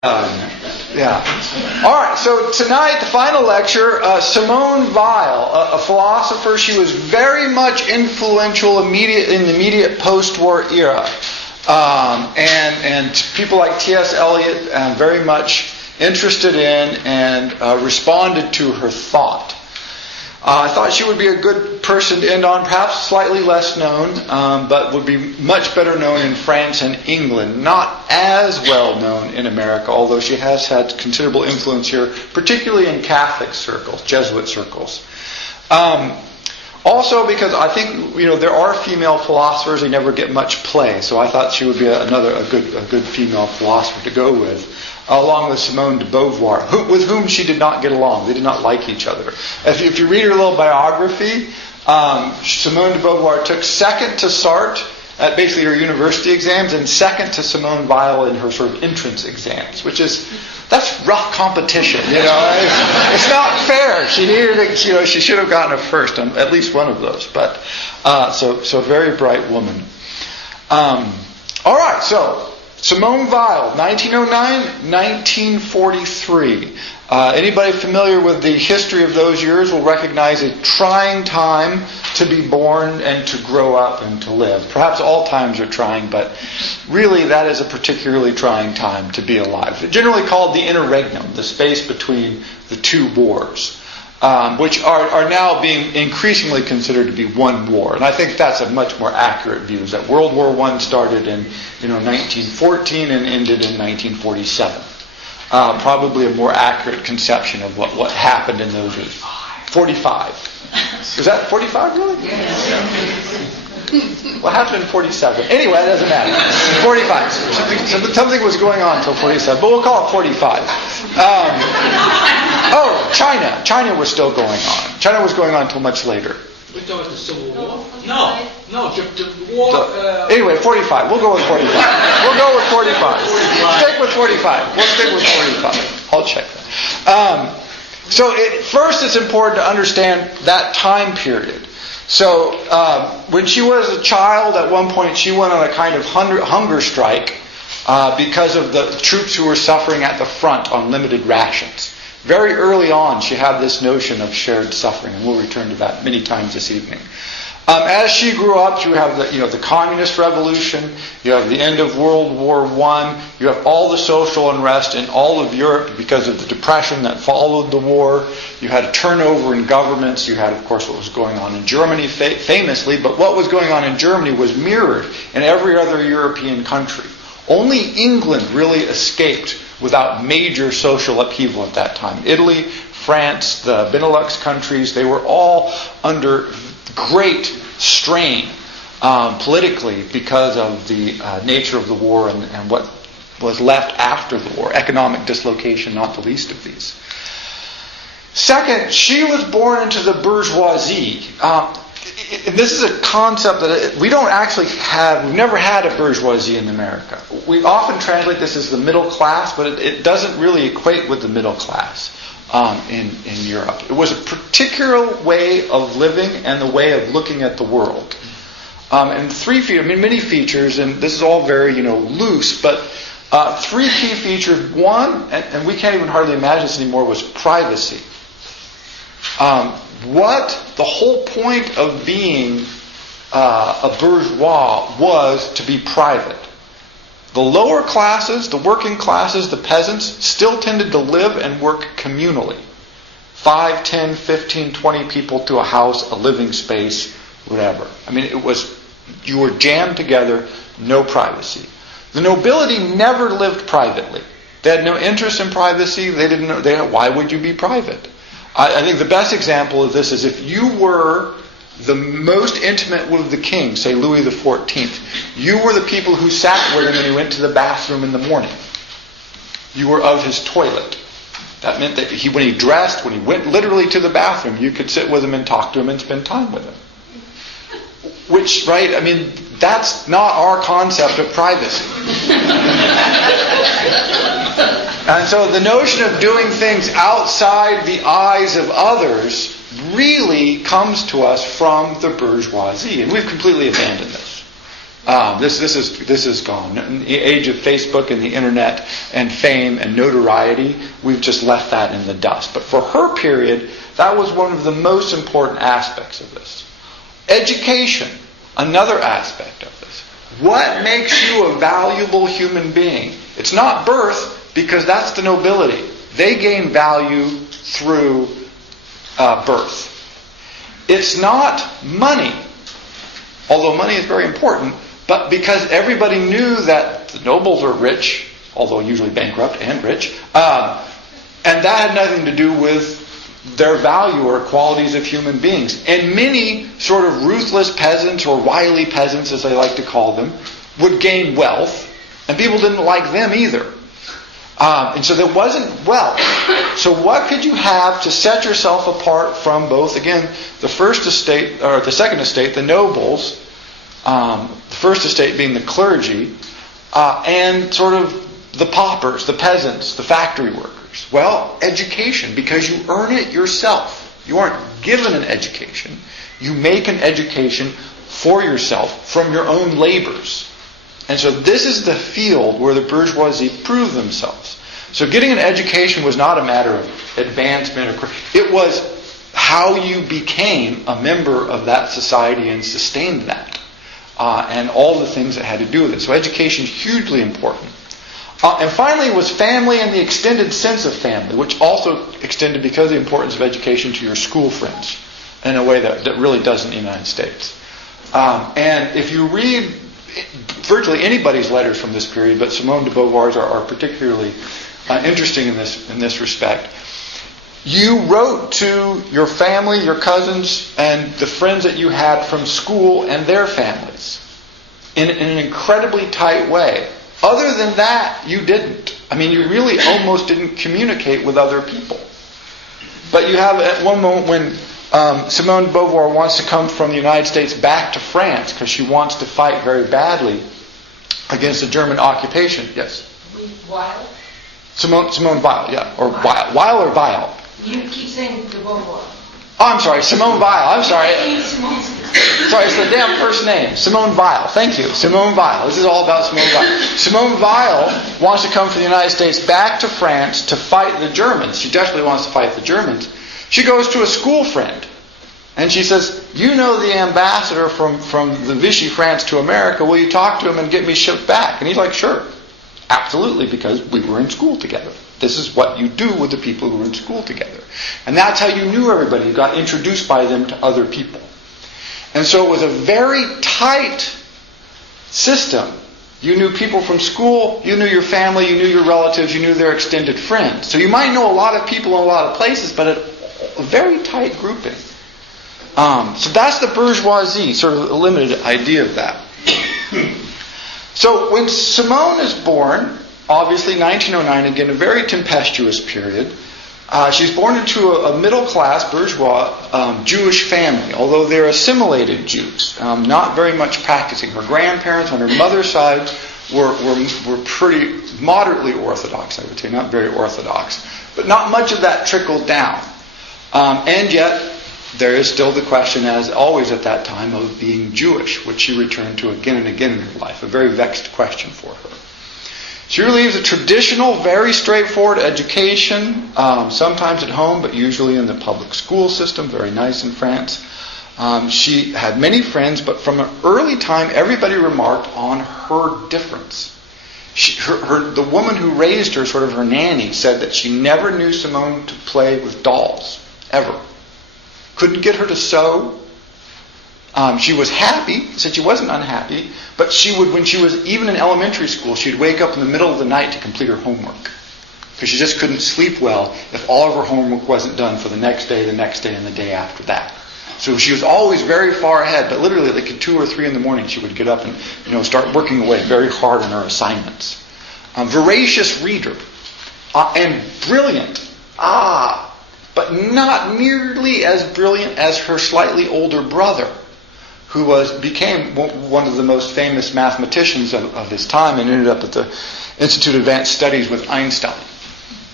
Yeah. All right, so tonight, the final lecture, Simone Weil, a philosopher. She was very much influential in the immediate post-war era. And people like T.S. Eliot very much interested in and responded to her thought. I thought she would be a good person to end on, perhaps slightly less known, but would be much better known in France and England. Not as well known in America, although she has had considerable influence here, particularly in Catholic circles, Jesuit circles. Also because I think there are female philosophers, they never get much play, so I thought she would be a good female philosopher to go with. Along with Simone de Beauvoir, with whom she did not get along. They did not like each other. If you read her little biography, Simone de Beauvoir took second to Sartre at basically her university exams and second to Simone Weil in her sort of entrance exams, that's rough competition, It's not fair. She needed she should have gotten a first on at least one of those. But so very bright woman. All right, so Simone Weil, 1909-1943. Anybody familiar with the history of those years will recognize a trying time to be born and to grow up and to live. Perhaps all times are trying, but really that is a particularly trying time to be alive. It's generally called the interregnum, the space between the two wars, which are now being increasingly considered to be one war. And I think that's a much more accurate view, is that World War I started in 1914 and ended in 1947. Probably a more accurate conception of what happened in those years. 45. Is that 45 really? What happened in 47? Anyway, it doesn't matter. 45. Something was going on until 47, but we'll call it 45. China. China was still going on. China was going on until much later. We thought it was the Civil War? No, the war... Anyway, 45. We'll go with 45. We'll go with 45. Stick with 45. We'll stick with 45. I'll check that. First it's important to understand that time period. So when she was a child, at one point she went on a kind of hunger strike because of the troops who were suffering at the front on limited rations. Very early on, she had this notion of shared suffering, and we'll return to that many times this evening. As she grew up, you have the communist revolution, you have the end of World War I, you have all the social unrest in all of Europe because of the depression that followed the war. You had a turnover in governments. You had, of course, what was going on in Germany famously, but what was going on in Germany was mirrored in every other European country. Only England really escaped without major social upheaval at that time. Italy, France, the Benelux countries, they were all under great strain politically because of the nature of the war and what was left after the war. Economic dislocation, not the least of these. Second, she was born into the bourgeoisie. This is a concept that we've never had a bourgeoisie in America. We often translate this as the middle class, but it doesn't really equate with the middle class in Europe. It was a particular way of living and the way of looking at the world. And many features, and this is all very loose, but three key features. One, and we can't even hardly imagine this anymore, was privacy. What the whole point of being a bourgeois was to be private. The lower classes, the working classes, the peasants, still tended to live and work communally. 5, 10, 15, 20 people to a house, a living space, whatever. You were jammed together, no privacy. The nobility never lived privately. They had no interest in privacy. They didn't know. Why would you be private? I think the best example of this is if you were the most intimate with the king, say Louis XIV, you were the people who sat with him when he went to the bathroom in the morning. You were of his toilet. That meant that when he dressed, when he went literally to the bathroom, you could sit with him and talk to him and spend time with him. That's not our concept of privacy. And so the notion of doing things outside the eyes of others really comes to us from the bourgeoisie. And we've completely abandoned this. This is gone. In the age of Facebook and the internet and fame and notoriety, we've just left that in the dust. But for her period, that was one of the most important aspects of this. Education, another aspect of this. What makes you a valuable human being? It's not birth, because that's the nobility. They gain value through birth. It's not money, although money is very important, but because everybody knew that the nobles are rich, although usually bankrupt and rich, and that had nothing to do with their value or qualities of human beings. And many sort of ruthless peasants, or wily peasants as they like to call them, would gain wealth, and people didn't like them either. And so there wasn't wealth. So what could you have to set yourself apart from both, again, the first estate, or the second estate, the nobles, the first estate being the clergy, and sort of the paupers, the peasants, the factory workers? Well, education, because you earn it yourself. You aren't given an education. You make an education for yourself from your own labors. And so this is the field where the bourgeoisie proved themselves. So getting an education was not a matter of advancement. It was how you became a member of that society and sustained that. And all the things that had to do with it. So education is hugely important. And finally was family and the extended sense of family, which also extended, because of the importance of education, to your school friends in a way that really doesn't in the United States. And if you read virtually anybody's letters from this period, but Simone de Beauvoir's are particularly interesting in this respect. You wrote to your family, your cousins, and the friends that you had from school and their families in an incredibly tight way. Other than that, you didn't. I mean, you really almost didn't communicate with other people. But you have at one moment when Simone de Beauvoir wants to come from the United States back to France because she wants to fight very badly against the German occupation. Yes? Weil? Simone Weil, yeah. Or Weil or Weil? You keep saying de Beauvoir. Oh, I'm sorry, Simone Weil. I'm sorry. Simone's Sorry, it's the damn first name. Simone Weil. Thank you. Simone Weil. This is all about Simone Weil. Simone Weil wants to come from the United States back to France to fight the Germans. She desperately wants to fight the Germans. She goes to a school friend. And she says, you know the ambassador from the Vichy France to America. Will you talk to him and get me shipped back? And he's like, sure. Absolutely, because we were in school together. This is what you do with the people who were in school together. And that's how you knew everybody. You got introduced by them to other people. And so it was a very tight system. You knew people from school, you knew your family, you knew your relatives, you knew their extended friends. So you might know a lot of people in a lot of places, but a very tight grouping. So that's the bourgeoisie, sort of a limited idea of that. So when Simone is born, obviously 1909, again, a very tempestuous period. She's born into a middle-class bourgeois Jewish family, although they're assimilated Jews, not very much practicing. Her grandparents on her mother's side were pretty moderately Orthodox, I would say, not very Orthodox. But not much of that trickled down. And yet, there is still the question, as always at that time, of being Jewish, which she returned to again and again in her life, a very vexed question for her. She receives a traditional, very straightforward education, sometimes at home, but usually in the public school system, very nice in France. She had many friends, but from an early time, everybody remarked on her difference. The woman who raised her, sort of her nanny, said that she never knew Simone to play with dolls, ever. Couldn't get her to sew. She was happy, said she wasn't unhappy, but she would, when she was even in elementary school, she'd wake up in the middle of the night to complete her homework. Because she just couldn't sleep well if all of her homework wasn't done for the next day, and the day after that. So she was always very far ahead, but literally like at 2 or 3 in the morning she would get up and start working away very hard on her assignments. Voracious reader. And brilliant. But not nearly as brilliant as her slightly older brother, who became one of the most famous mathematicians of his time and ended up at the Institute of Advanced Studies with Einstein.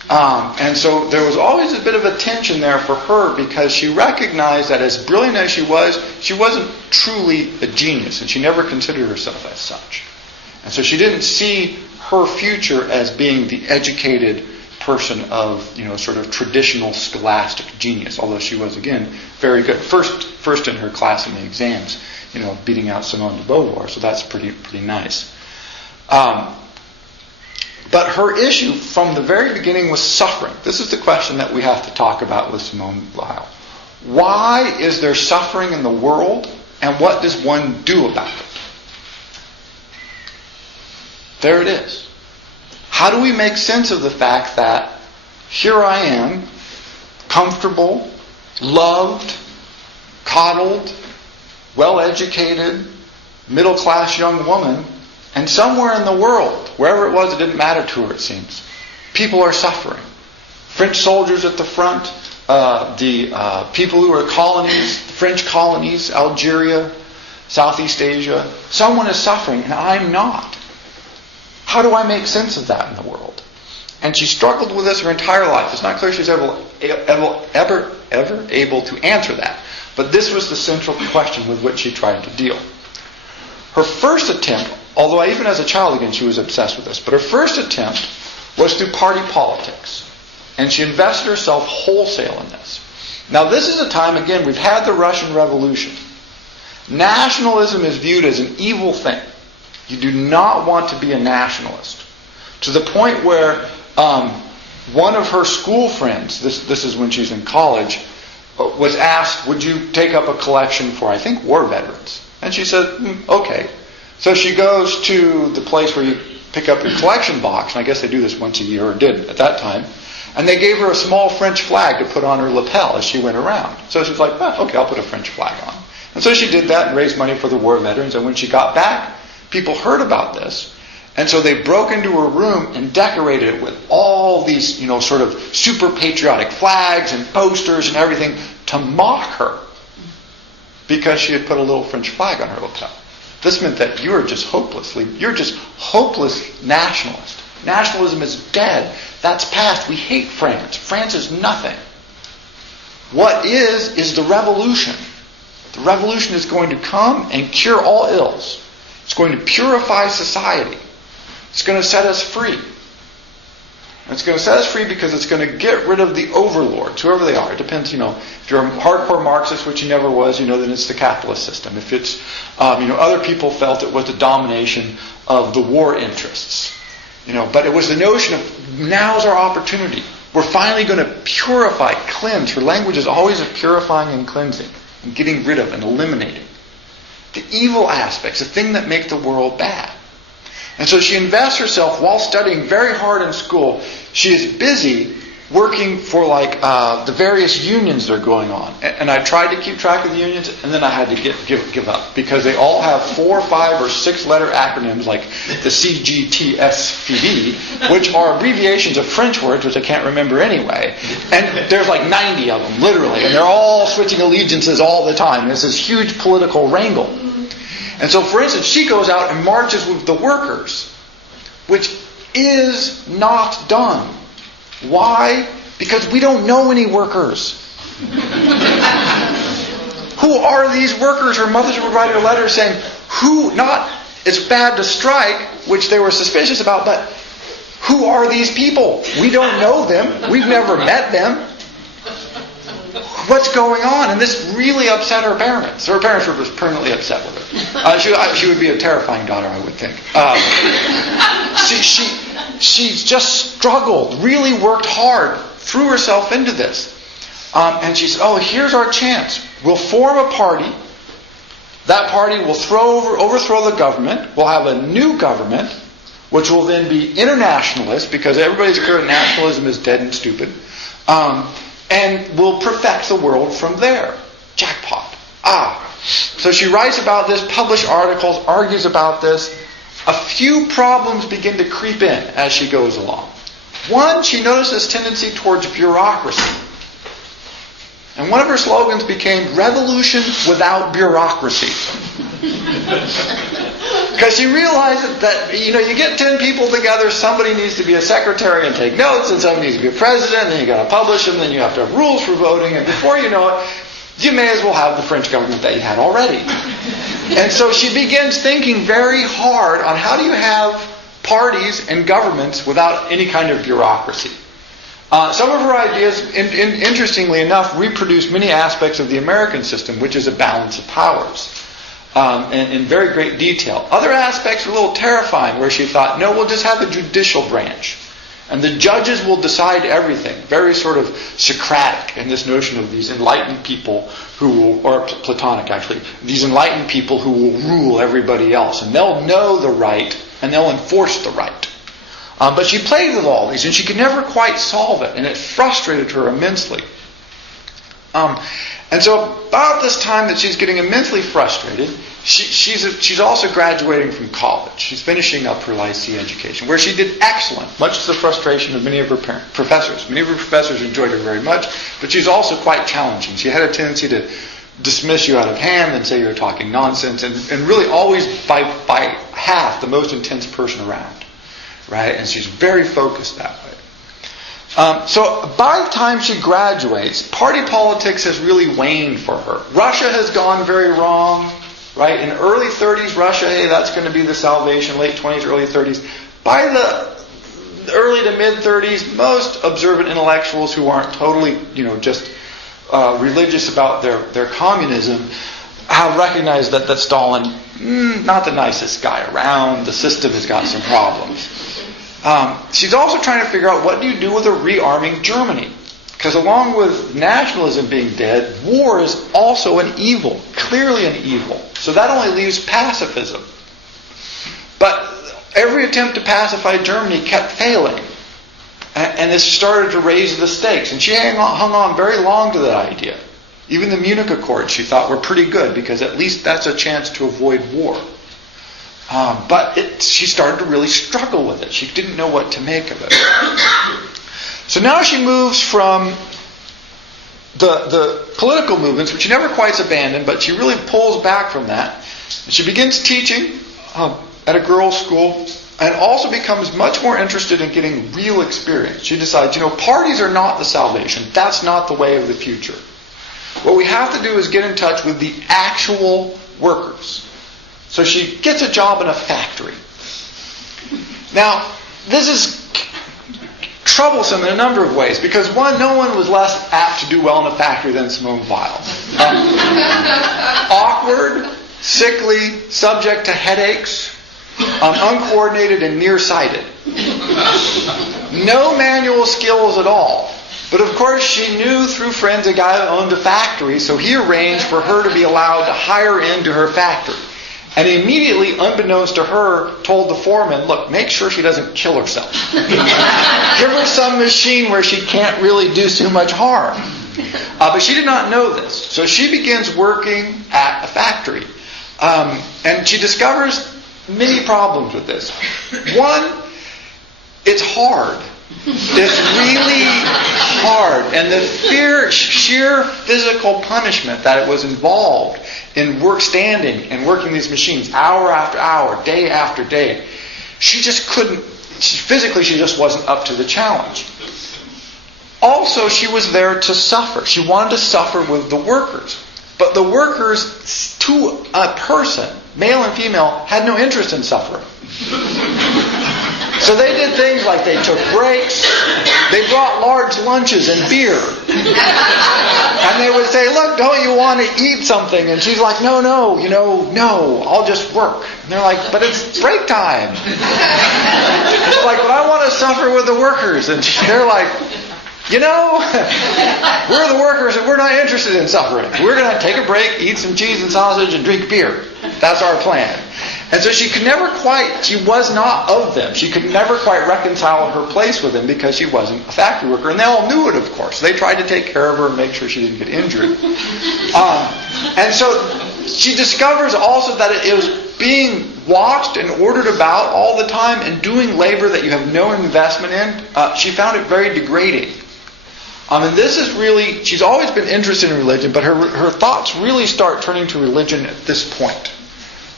And so there was always a bit of a tension there for her because she recognized that as brilliant as she wasn't truly a genius, and she never considered herself as such. And so she didn't see her future as being the educated person of, sort of traditional scholastic genius, although she was, again, very good. First in her class in the exams, beating out Simone de Beauvoir, so that's pretty nice. But her issue from the very beginning was suffering. This is the question that we have to talk about with Simone Weil. Why is there suffering in the world, and what does one do about it? There it is. How do we make sense of the fact that here I am, comfortable, loved, coddled, well-educated, middle-class young woman, and somewhere in the world, wherever it was, it didn't matter to her, it seems, people are suffering. French soldiers at the front, the people who are colonies, French colonies, Algeria, Southeast Asia, someone is suffering, and I'm not. How do I make sense of that in the world? And she struggled with this her entire life. It's not clear she's ever able to answer that. But this was the central question with which she tried to deal. Her first attempt, although even as a child, again, she was obsessed with this, but her first attempt was through party politics. And she invested herself wholesale in this. Now, this is a time, again, we've had the Russian Revolution. Nationalism is viewed as an evil thing. You do not want to be a nationalist. To the point where one of her school friends, this is when she's in college, was asked, would you take up a collection for, I think, war veterans? And she said, okay. So she goes to the place where you pick up your collection box, and I guess they do this once a year, or did at that time, and they gave her a small French flag to put on her lapel as she went around. So she's like, okay, I'll put a French flag on. And so she did that and raised money for the war veterans, and when she got back, people heard about this, and so they broke into her room and decorated it with all these, sort of super patriotic flags and posters and everything to mock her because she had put a little French flag on her lapel. This meant that you're just hopeless nationalist. Nationalism is dead. That's past. We hate France. France is nothing. What is the revolution. The revolution is going to come and cure all ills. It's going to purify society. It's going to set us free. And it's going to set us free because it's going to get rid of the overlords, whoever they are. It depends, if you're a hardcore Marxist, which he never was, then it's the capitalist system. If it's, other people felt it was the domination of the war interests. But it was the notion of now's our opportunity. We're finally going to purify, cleanse. Her language is always of purifying and cleansing and getting rid of and eliminating the evil aspects, the thing that make the world bad. And so she invests herself while studying very hard in school. She is busy working for the various unions that are going on. And I tried to keep track of the unions, and then I had to give up because they all have 4, 5, or 6 letter acronyms like the CGTSPD, which are abbreviations of French words, which I can't remember anyway. And there's 90 of them, literally. And they're all switching allegiances all the time. It's this huge political wrangle. And so, for instance, she goes out and marches with the workers, which is not done. Why? Because we don't know any workers. Who are these workers? Her mothers would write her letters saying, it's bad to strike, which they were suspicious about, but who are these people? We don't know them. We've never met them. What's going on? And this really upset her parents. Her parents were just permanently upset with her. She would be a terrifying daughter, I would think. She just struggled, really worked hard, threw herself into this. And she said, here's our chance. We'll form a party. That party will overthrow the government. We'll have a new government, which will then be internationalist, because everybody's clear nationalism is dead and stupid. And we'll perfect the world from there. Jackpot. So she writes about this, publishes articles, argues about this. A few problems begin to creep in as she goes along. One, she noticed this tendency towards bureaucracy. And one of her slogans became, revolution without bureaucracy. Because she realized that, you get 10 people together, somebody needs to be a secretary and take notes, and somebody needs to be a president, and then you got to publish them, then you have to have rules for voting, and before you know it, you may as well have the French government that you had already. And so she begins thinking very hard on how do you have parties and governments without any kind of bureaucracy. Some of her ideas, interestingly enough, reproduce many aspects of the American system, which is a balance of powers, in very great detail. Other aspects were a little terrifying, where she thought, no, we'll just have a judicial branch. And the judges will decide everything. Very sort of Socratic in this notion of these enlightened people who will, or Platonic actually, these enlightened people who will rule everybody else. And they'll know the right, and they'll enforce the right. But she played with all these, and she could never quite solve it, and it frustrated her immensely. And so about this time that she's getting immensely frustrated, she's also graduating from college. She's finishing up her lycée education, where she did excellent, much to the frustration of many of her professors. Many of her professors enjoyed her very much, but she's also quite challenging. She had a tendency to dismiss you out of hand and say you're talking nonsense, and really always by half the most intense person around. Right? And she's very focused that way. So by the time she graduates, party politics has really waned for her. Russia has gone very wrong. Right? In early 30s, Russia, hey, that's going to be the salvation. Late 20s, early 30s. By the early to mid 30s, most observant intellectuals who aren't totally, just religious about their communism have recognized that Stalin, not the nicest guy around. The system has got some problems. She's also trying to figure out what do you do with a rearming Germany. Because along with nationalism being dead, war is also an evil, clearly an evil. So that only leaves pacifism. But every attempt to pacify Germany kept failing. And this started to raise the stakes. And she hung on very long to that idea. Even the Munich Accords she thought were pretty good, because at least that's a chance to avoid war. But she started to really struggle with it. She didn't know what to make of it. So now she moves from the political movements, which she never quite abandoned, but she really pulls back from that. And she begins teaching at a girls' school, and also becomes much more interested in getting real experience. She decides, parties are not the salvation. That's not the way of the future. What we have to do is get in touch with the actual workers. So she gets a job in a factory. Now, this is troublesome in a number of ways, because one, no one was less apt to do well in a factory than Simone Weil. Awkward, sickly, subject to headaches, uncoordinated and nearsighted. No manual skills at all. But of course she knew through friends a guy who owned a factory, so he arranged for her to be allowed to hire into her factory. And he immediately, unbeknownst to her, told the foreman, look, make sure she doesn't kill herself. Give her some machine where she can't really do too much harm. But she did not know this. So she begins working at a factory. And she discovers many problems with this. One, it's hard. It's really hard. And the sheer physical punishment that it was involved in standing and working these machines hour after hour, day after day, she just couldn't, physically she just wasn't up to the challenge. Also, she was there to suffer. She wanted to suffer with the workers. But the workers, to a person, male and female, had no interest in suffering. So they did things like they took breaks, they brought large lunches and beer. And they would say, look, don't you want to eat something? And she's like, no, I'll just work. And they're like, but it's break time. It's like, but I want to suffer with the workers. And they're like, we're the workers and we're not interested in suffering. We're going to take a break, eat some cheese and sausage, and drink beer. That's our plan. And so she was not of them. She could never quite reconcile her place with them because she wasn't a factory worker. And they all knew it, of course. They tried to take care of her and make sure she didn't get injured. And so she discovers also that it was being watched and ordered about all the time and doing labor that you have no investment in. She found it very degrading. And this is really, she's always been interested in religion, but her thoughts really start turning to religion at this point.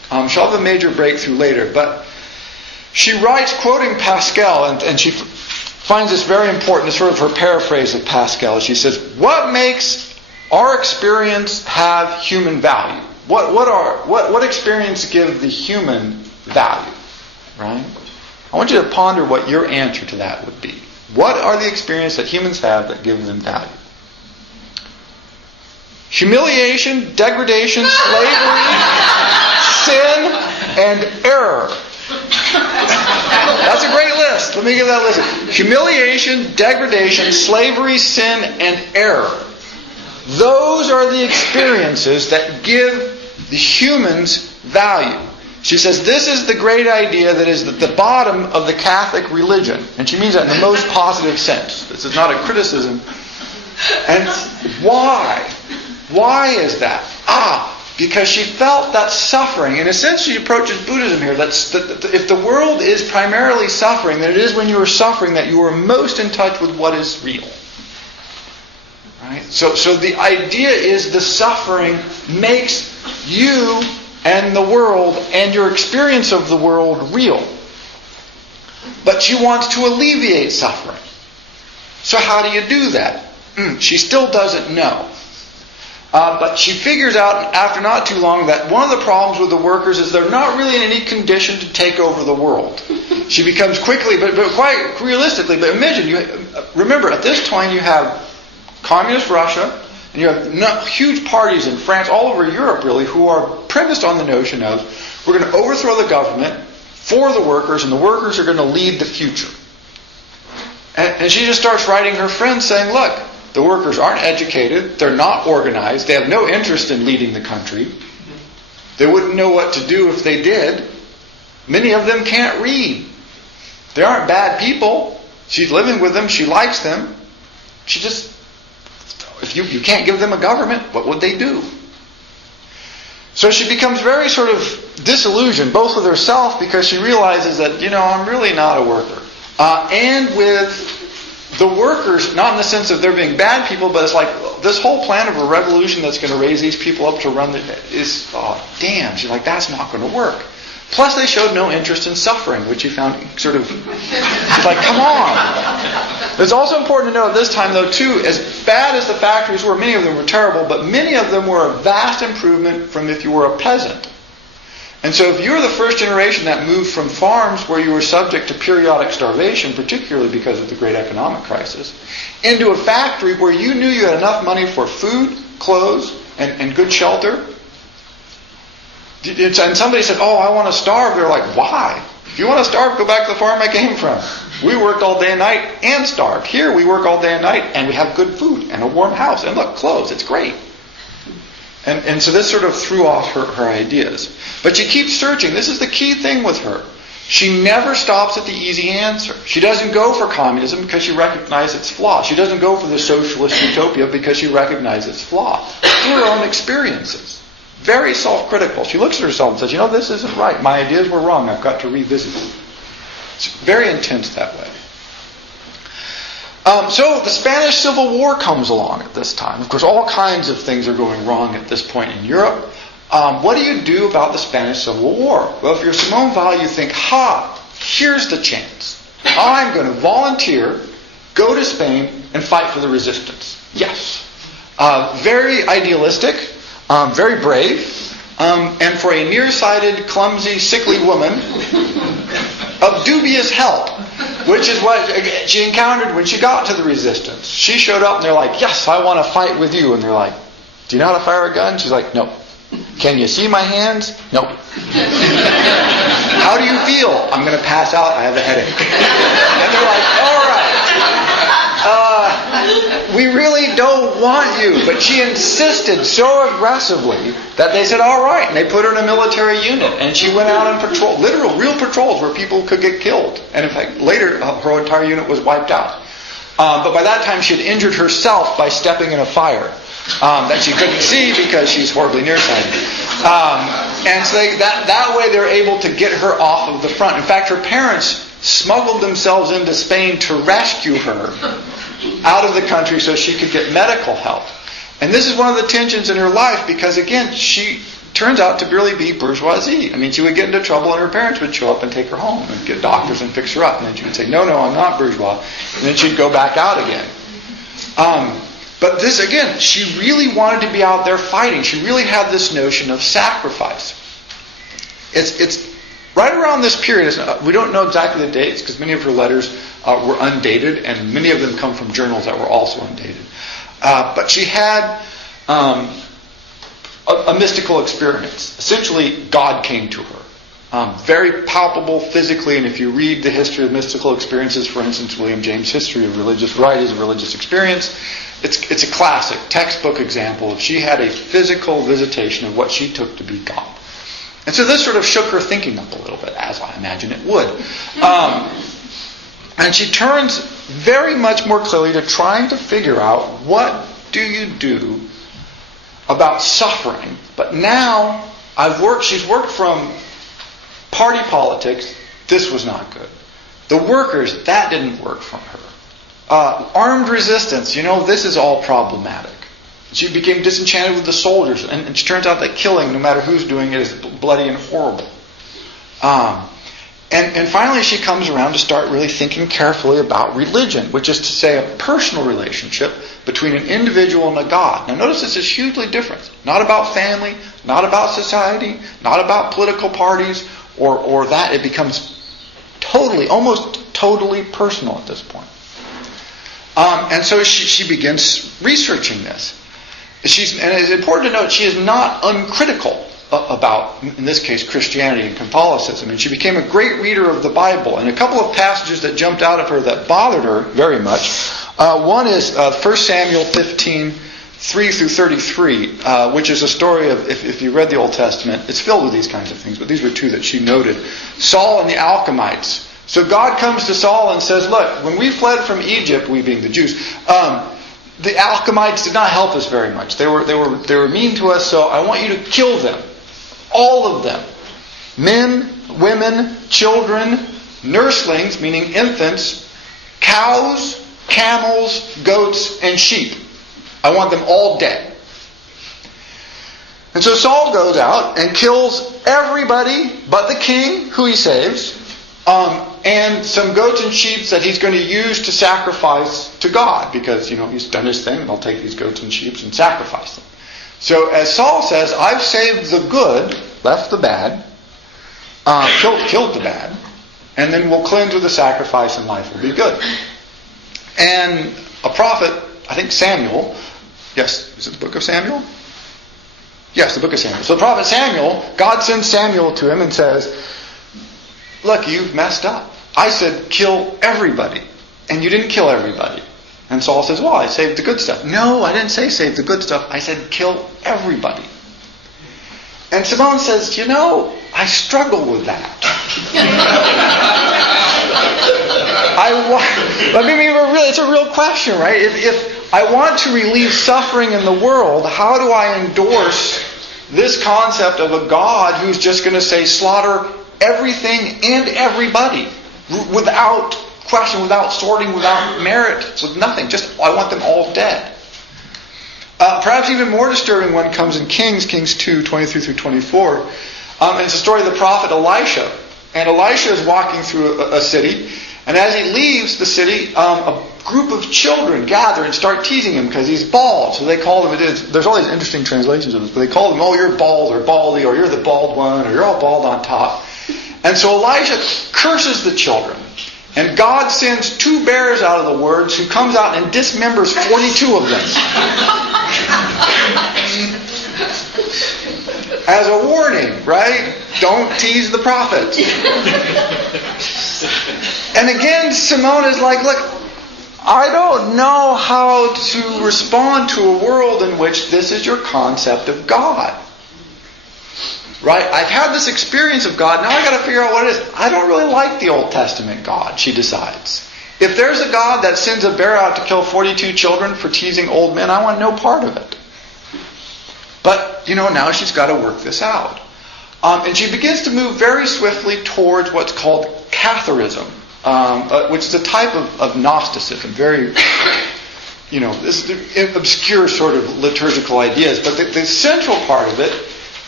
She'll have a major breakthrough later. But she writes, quoting Pascal, and she finds this very important. It's sort of her paraphrase of Pascal. She says, what makes our experience have human value? What experience give the human value? Right? I want you to ponder what your answer to that would be. What are the experiences that humans have that give them value? Humiliation, degradation, slavery, sin, and error. That's a great list. Let me give that list. Humiliation, degradation, slavery, sin, and error. Those are the experiences that give the humans value. She says this is the great idea that is at the bottom of the Catholic religion. And she means that in the most positive sense. This is not a criticism. And why? Why is that? Because she felt that suffering. In a sense, she approaches Buddhism here. That if the world is primarily suffering, then it is when you are suffering that you are most in touch with what is real. Right? So the idea is the suffering makes you and the world and your experience of the world real. But she wants to alleviate suffering. So how do you do that? She still doesn't know. But she figures out after not too long that one of the problems with the workers is they're not really in any condition to take over the world. She becomes quickly, but quite realistically, but remember at this time you have communist Russia, and you have huge parties in France, all over Europe really, who are premised on the notion of we're going to overthrow the government for the workers, and the workers are going to lead the future. And she just starts writing her friends saying, look, the workers aren't educated, they're not organized, they have no interest in leading the country. They wouldn't know what to do if they did. Many of them can't read. They aren't bad people. She's living with them, she likes them. She just, if you can't give them a government, what would they do? So she becomes very sort of disillusioned, both with herself because she realizes that, I'm really not a worker. And with the workers, not in the sense of they're being bad people, but it's like this whole plan of a revolution that's going to raise these people up to run is, damn. She's like, that's not going to work. Plus, they showed no interest in suffering, which she found sort of, she's like, come on. It's also important to know at this time, though, too, as bad as the factories were, many of them were terrible, but many of them were a vast improvement from if you were a peasant. And so if you were the first generation that moved from farms where you were subject to periodic starvation, particularly because of the great economic crisis, into a factory where you knew you had enough money for food, clothes, and good shelter. And somebody said, I want to starve. They're like, why? If you want to starve, go back to the farm I came from. We worked all day and night and starved. Here we work all day and night and we have good food and a warm house. And look, clothes, it's great. And so this sort of threw off her ideas. But she keeps searching. This is the key thing with her. She never stops at the easy answer. She doesn't go for communism because she recognizes its flaw. She doesn't go for the socialist utopia because she recognizes its flaw. Through her own experiences. Very self-critical. She looks at herself and says, this isn't right. My ideas were wrong. I've got to revisit them. It's very intense that way. So the Spanish Civil War comes along at this time. Of course, all kinds of things are going wrong at this point in Europe. What do you do about the Spanish Civil War? Well, if you're Simone Weil, you think, here's the chance. I'm going to volunteer, go to Spain, and fight for the resistance. Yes. Very idealistic, very brave, and for a nearsighted, clumsy, sickly woman, of dubious help. Which is what she encountered when she got to the resistance. She showed up and they're like, yes, I want to fight with you. And they're like, do you know how to fire a gun? She's like, no. Can you see my hands? No. How do you feel? I'm going to pass out. I have a headache. And they're like, all right. We really don't want you. But she insisted so aggressively that they said, all right. And they put her in a military unit. And she went out on patrol, real patrols where people could get killed. And in fact, later her entire unit was wiped out. But by that time she had injured herself by stepping in a fire that she couldn't see because she's horribly nearsighted. And so that way they're able to get her off of the front. In fact, her parents smuggled themselves into Spain to rescue her out of the country so she could get medical help. And this is one of the tensions in her life because, again, turns out to really be bourgeoisie. I mean, she would get into trouble and her parents would show up and take her home and get doctors and fix her up. And then she would say, no, I'm not bourgeois. And then she'd go back out again. But this, again, she really wanted to be out there fighting. She really had this notion of sacrifice. It's right around this period. We don't know exactly the dates because many of her letters were undated, and many of them come from journals that were also undated. But she had a mystical experience. Essentially, God came to her. Very palpable physically, and if you read the history of mystical experiences, for instance, William James' History of Religious Varieties of Religious Experience, it's a classic textbook example of she had a physical visitation of what she took to be God. And so this sort of shook her thinking up a little bit, as I imagine it would. And she turns very much more clearly to trying to figure out, what do you do about suffering? But now she's worked from party politics. This was not good. The workers, that didn't work for her. Armed resistance, this is all problematic. She became disenchanted with the soldiers, and it turns out that killing, no matter who's doing it, is bloody and horrible. And finally she comes around to start really thinking carefully about religion, which is to say a personal relationship between an individual and a God. Now notice this is hugely different. Not about family, not about society, not about political parties, or that. It becomes almost totally personal at this point. And so she begins researching this. And it's important to note she is not uncritical about, in this case, Christianity and Catholicism. And she became a great reader of the Bible. And a couple of passages that jumped out of her that bothered her very much. One is 1 Samuel 15, 3 through 33, which is a story of, if you read the Old Testament, it's filled with these kinds of things, but these were two that she noted. Saul and the Alchemites. So God comes to Saul and says, look, when we fled from Egypt, we being the Jews, the Alchemites did not help us very much. They were mean to us, so I want you to kill them. All of them. Men, women, children, nurslings, meaning infants, cows, camels, goats, and sheep. I want them all dead. And so Saul goes out and kills everybody but the king, who he saves, and some goats and sheep that he's going to use to sacrifice to God, because he's done his thing, and I'll take these goats and sheep and sacrifice them. So as Saul says, I've saved the good, left the bad, killed the bad, and then we'll cleanse with the sacrifice and life will be good. And a prophet, I think Samuel, yes, is it the book of Samuel? Yes, the book of Samuel. So the prophet Samuel, God sends Samuel to him and says, look, you've messed up. I said kill everybody, and you didn't kill everybody. And Saul says, well, I saved the good stuff. No, I didn't say save the good stuff. I said kill everybody. And Simone says, I struggle with that. It's a real question, right? If I want to relieve suffering in the world, how do I endorse this concept of a God who's just going to say slaughter everything and everybody without question, without sorting, without merit, so nothing, just I want them all dead. Perhaps even more disturbing one comes in Kings 2, 23 through 24. It's a story of the prophet Elisha. And Elisha is walking through a city, and as he leaves the city, a group of children gather and start teasing him because he's bald. So they call him, there's all these interesting translations of this, but they call him, oh, you're bald, or baldy, or you're the bald one, or you're all bald on top. And so Elijah curses the children. And God sends 2 bears out of the woods who comes out and dismembers 42 of them. As a warning, right? Don't tease the prophet. And again, Simone is like, look, I don't know how to respond to a world in which this is your concept of God. Right? I've had this experience of God. Now I've got to figure out what it is. I don't really like the Old Testament God, she decides. If there's a God that sends a bear out to kill 42 children for teasing old men, I want no part of it. But, now she's got to work this out. And she begins to move very swiftly towards what's called Catharism, which is a type of Gnosticism. Very, this is obscure sort of liturgical ideas. But the central part of it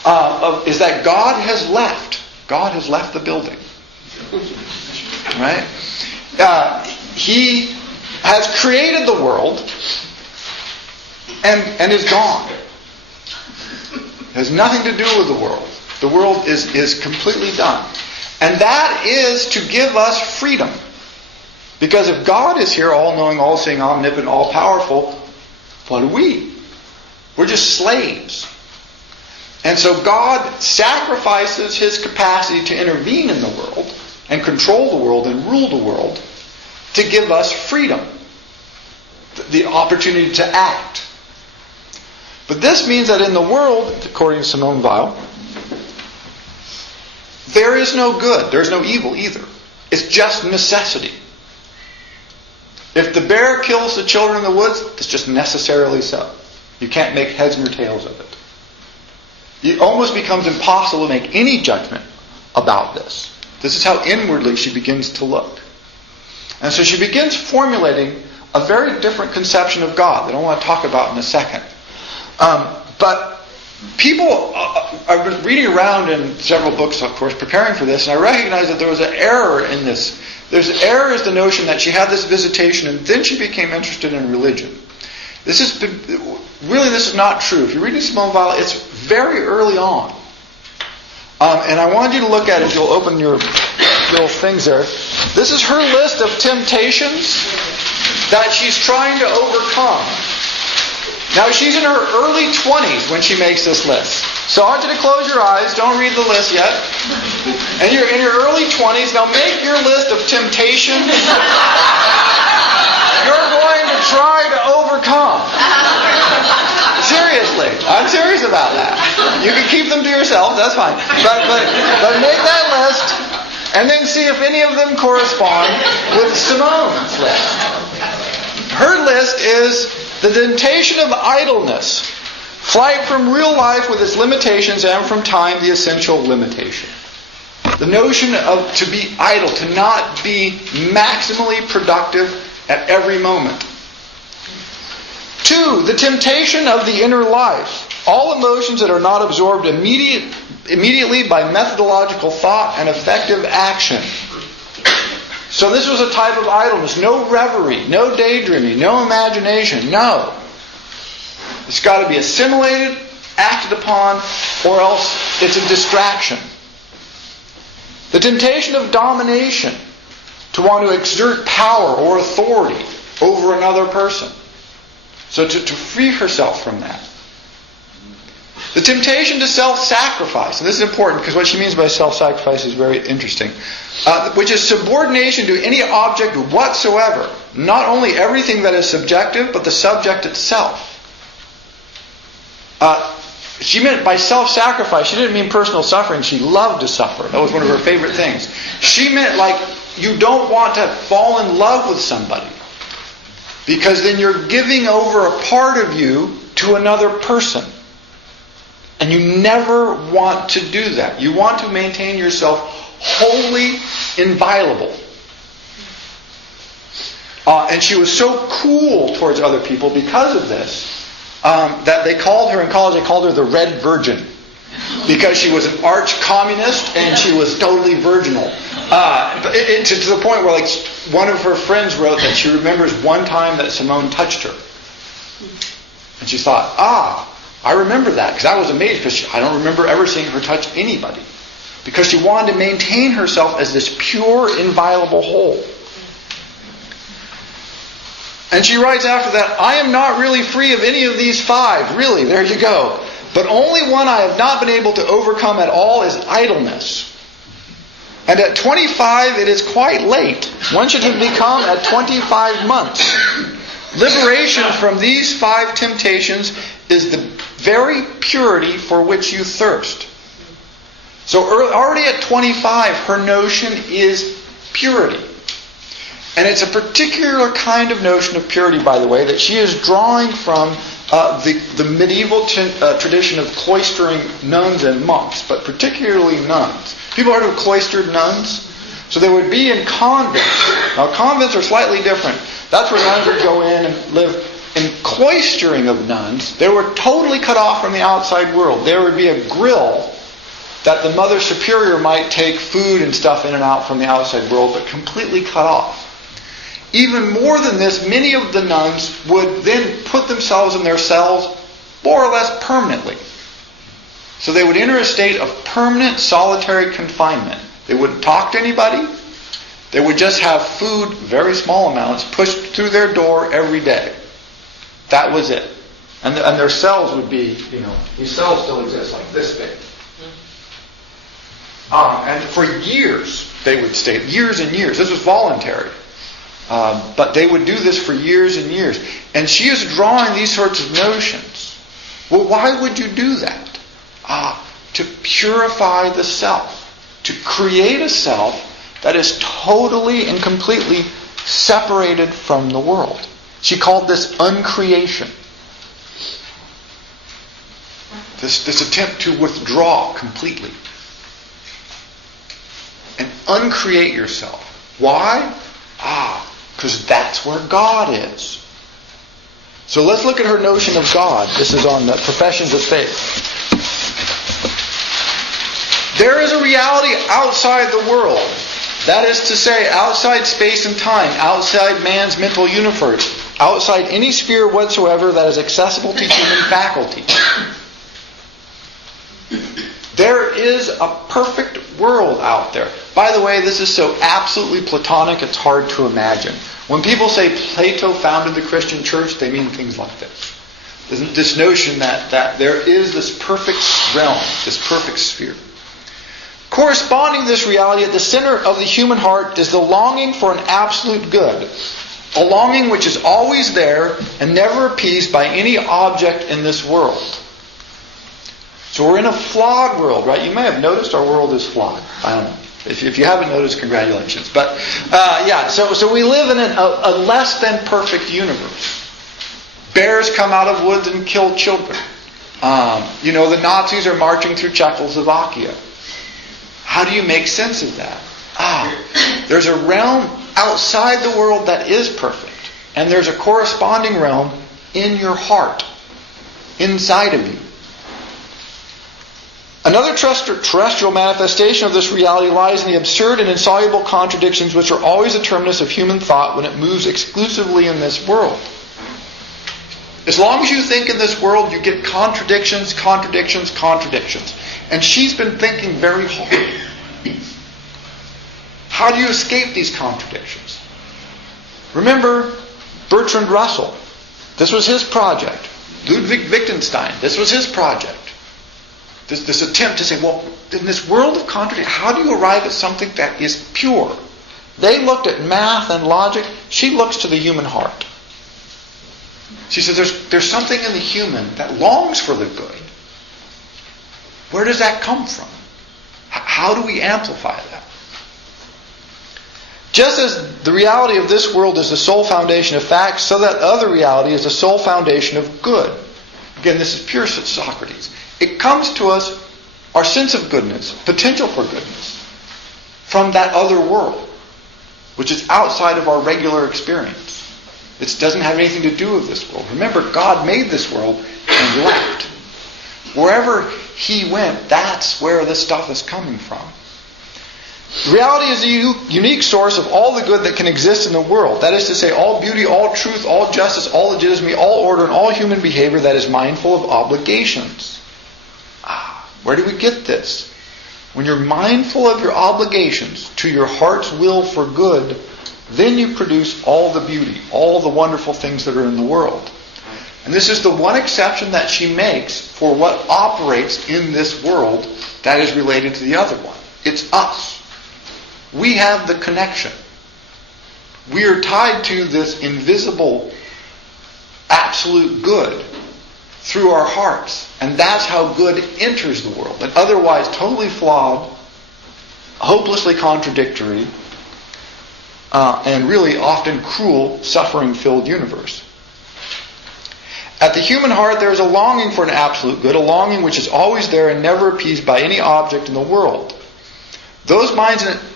is that God has left. God has left the building. Right? He has created the world and is gone. It has nothing to do with the world. The world is completely done. And that is to give us freedom. Because if God is here, all-knowing, all-seeing, omnipotent, all-powerful, what are we? We're just slaves. And so God sacrifices His capacity to intervene in the world and control the world and rule the world to give us freedom. The opportunity to act. But this means that in the world, according to Simone Weil, there is no good. There's no evil either. It's just necessity. If the bear kills the children in the woods, it's just necessarily so. You can't make heads nor tails of it. It almost becomes impossible to make any judgment about this. This is how inwardly she begins to look. And so she begins formulating a very different conception of God that I want to talk about in a second. But people, I've been reading around in several books, of course, preparing for this, and I recognized that there was an error in this. There's an error is the notion that she had this visitation and then she became interested in religion. This is not true. If you're reading Simone Weil, it's very early on. And I wanted you to look at it. You'll open your little things there. This is her list of temptations that she's trying to overcome. Now, she's in her early 20s when she makes this list. So I want you to close your eyes. Don't read the list yet. And you're in your early 20s. Now make your list of temptations you're going to try to overcome. Seriously. I'm serious about that. You can keep them to yourself. That's fine. But make that list and then see if any of them correspond with Simone's list. Her list is the temptation of idleness, flight from real life with its limitations, and from time the essential limitation. The notion of to be idle, to not be maximally productive at every moment. 2, the temptation of the inner life. All emotions that are not absorbed immediately by methodological thought and effective action. So this was a type of idleness. No reverie, no daydreaming, no imagination. No. It's got to be assimilated, acted upon, or else it's a distraction. The temptation of domination, to want to exert power or authority over another person. So to free herself from that. The temptation to self-sacrifice, and this is important because what she means by self-sacrifice is very interesting, which is subordination to any object whatsoever. Not only everything that is subjective, but the subject itself. She meant by self-sacrifice, she didn't mean personal suffering. She loved to suffer. That was one of her favorite things. She meant like you don't want to fall in love with somebody. Because then you're giving over a part of you to another person. And you never want to do that. You want to maintain yourself wholly inviolable. And she was so cool towards other people because of this, that they called her, in college, they called her the Red Virgin. Because she was an arch communist and she was totally virginal. To the point where, like, one of her friends wrote that she remembers one time that Simone touched her. And she thought, I remember that, because I was amazed, because I don't remember ever seeing her touch anybody. Because she wanted to maintain herself as this pure, inviolable whole. And she writes after that, I am not really free of any of these 5. Really, there you go. But only one I have not been able to overcome at all is idleness. And at 25, it is quite late. One should have become at 25 months. Liberation from these 5 temptations is the very purity for which you thirst. So already at 25, her notion is purity. And it's a particular kind of notion of purity, by the way, that she is drawing from the medieval tradition of cloistering nuns and monks, but particularly nuns. People heard of cloistered nuns? So they would be in convents. Now convents are slightly different. That's where nuns would go in and live in cloistering of nuns, they were totally cut off from the outside world. There would be a grill that the Mother Superior might take food and stuff in and out from the outside world, but completely cut off. Even more than this, many of the nuns would then put themselves in their cells more or less permanently. So they would enter a state of permanent solitary confinement. They wouldn't talk to anybody. They would just have food, very small amounts, pushed through their door every day. That was it. And their cells would be, these cells still exist like this big. And for years, they would stay, years and years. This was voluntary. But they would do this for years and years. And she is drawing these sorts of notions. Well, why would you do that? To purify the self. To create a self that is totally and completely separated from the world. She called this uncreation. This attempt to withdraw completely. And uncreate yourself. Why? Because that's where God is. So let's look at her notion of God. This is on the Professions of Faith. There is a reality outside the world. That is to say, outside space and time, outside man's mental universe, outside any sphere whatsoever that is accessible to human faculty. There is a perfect world out there. By the way, this is so absolutely Platonic, it's hard to imagine. When people say Plato founded the Christian church, they mean things like this. This notion that there is this perfect realm, this perfect sphere. Corresponding to this reality, at the center of the human heart is the longing for an absolute good. A longing which is always there and never appeased by any object in this world. So we're in a flawed world, right? You may have noticed our world is flawed. I don't know. If you haven't noticed, congratulations. But so we live in a less than perfect universe. Bears come out of woods and kill children. The Nazis are marching through Czechoslovakia. How do you make sense of that? There's a realm outside the world that is perfect. And there's a corresponding realm in your heart, inside of you. Another terrestrial manifestation of this reality lies in the absurd and insoluble contradictions which are always the terminus of human thought when it moves exclusively in this world. As long as you think in this world, you get contradictions, contradictions, contradictions. And she's been thinking very hard. How do you escape these contradictions? Remember Bertrand Russell. This was his project. Ludwig Wittgenstein. This was his project. This attempt to say, well, in this world of contradiction, how do you arrive at something that is pure? They looked at math and logic. She looks to the human heart. She says there's something in the human that longs for the good. Where does that come from? How do we amplify that? Just as the reality of this world is the sole foundation of facts, so that other reality is the sole foundation of good. Again, this is pure Socrates. It comes to us, our sense of goodness, potential for goodness, from that other world, which is outside of our regular experience. It doesn't have anything to do with this world. Remember, God made this world and left. Wherever He went, that's where this stuff is coming from. Reality is the unique source of all the good that can exist in the world. That is to say, all beauty, all truth, all justice, all legitimacy, all order, and all human behavior that is mindful of obligations. Where do we get this? When you're mindful of your obligations to your heart's will for good, then you produce all the beauty, all the wonderful things that are in the world. And this is the one exception that she makes for what operates in this world that is related to the other one. It's us. We have the connection. We are tied to this invisible, absolute good through our hearts. And that's how good enters the world. An otherwise totally flawed, hopelessly contradictory, and really often cruel, suffering-filled universe. At the human heart there is a longing for an absolute good, a longing which is always there and never appeased by any object in the world. Those minds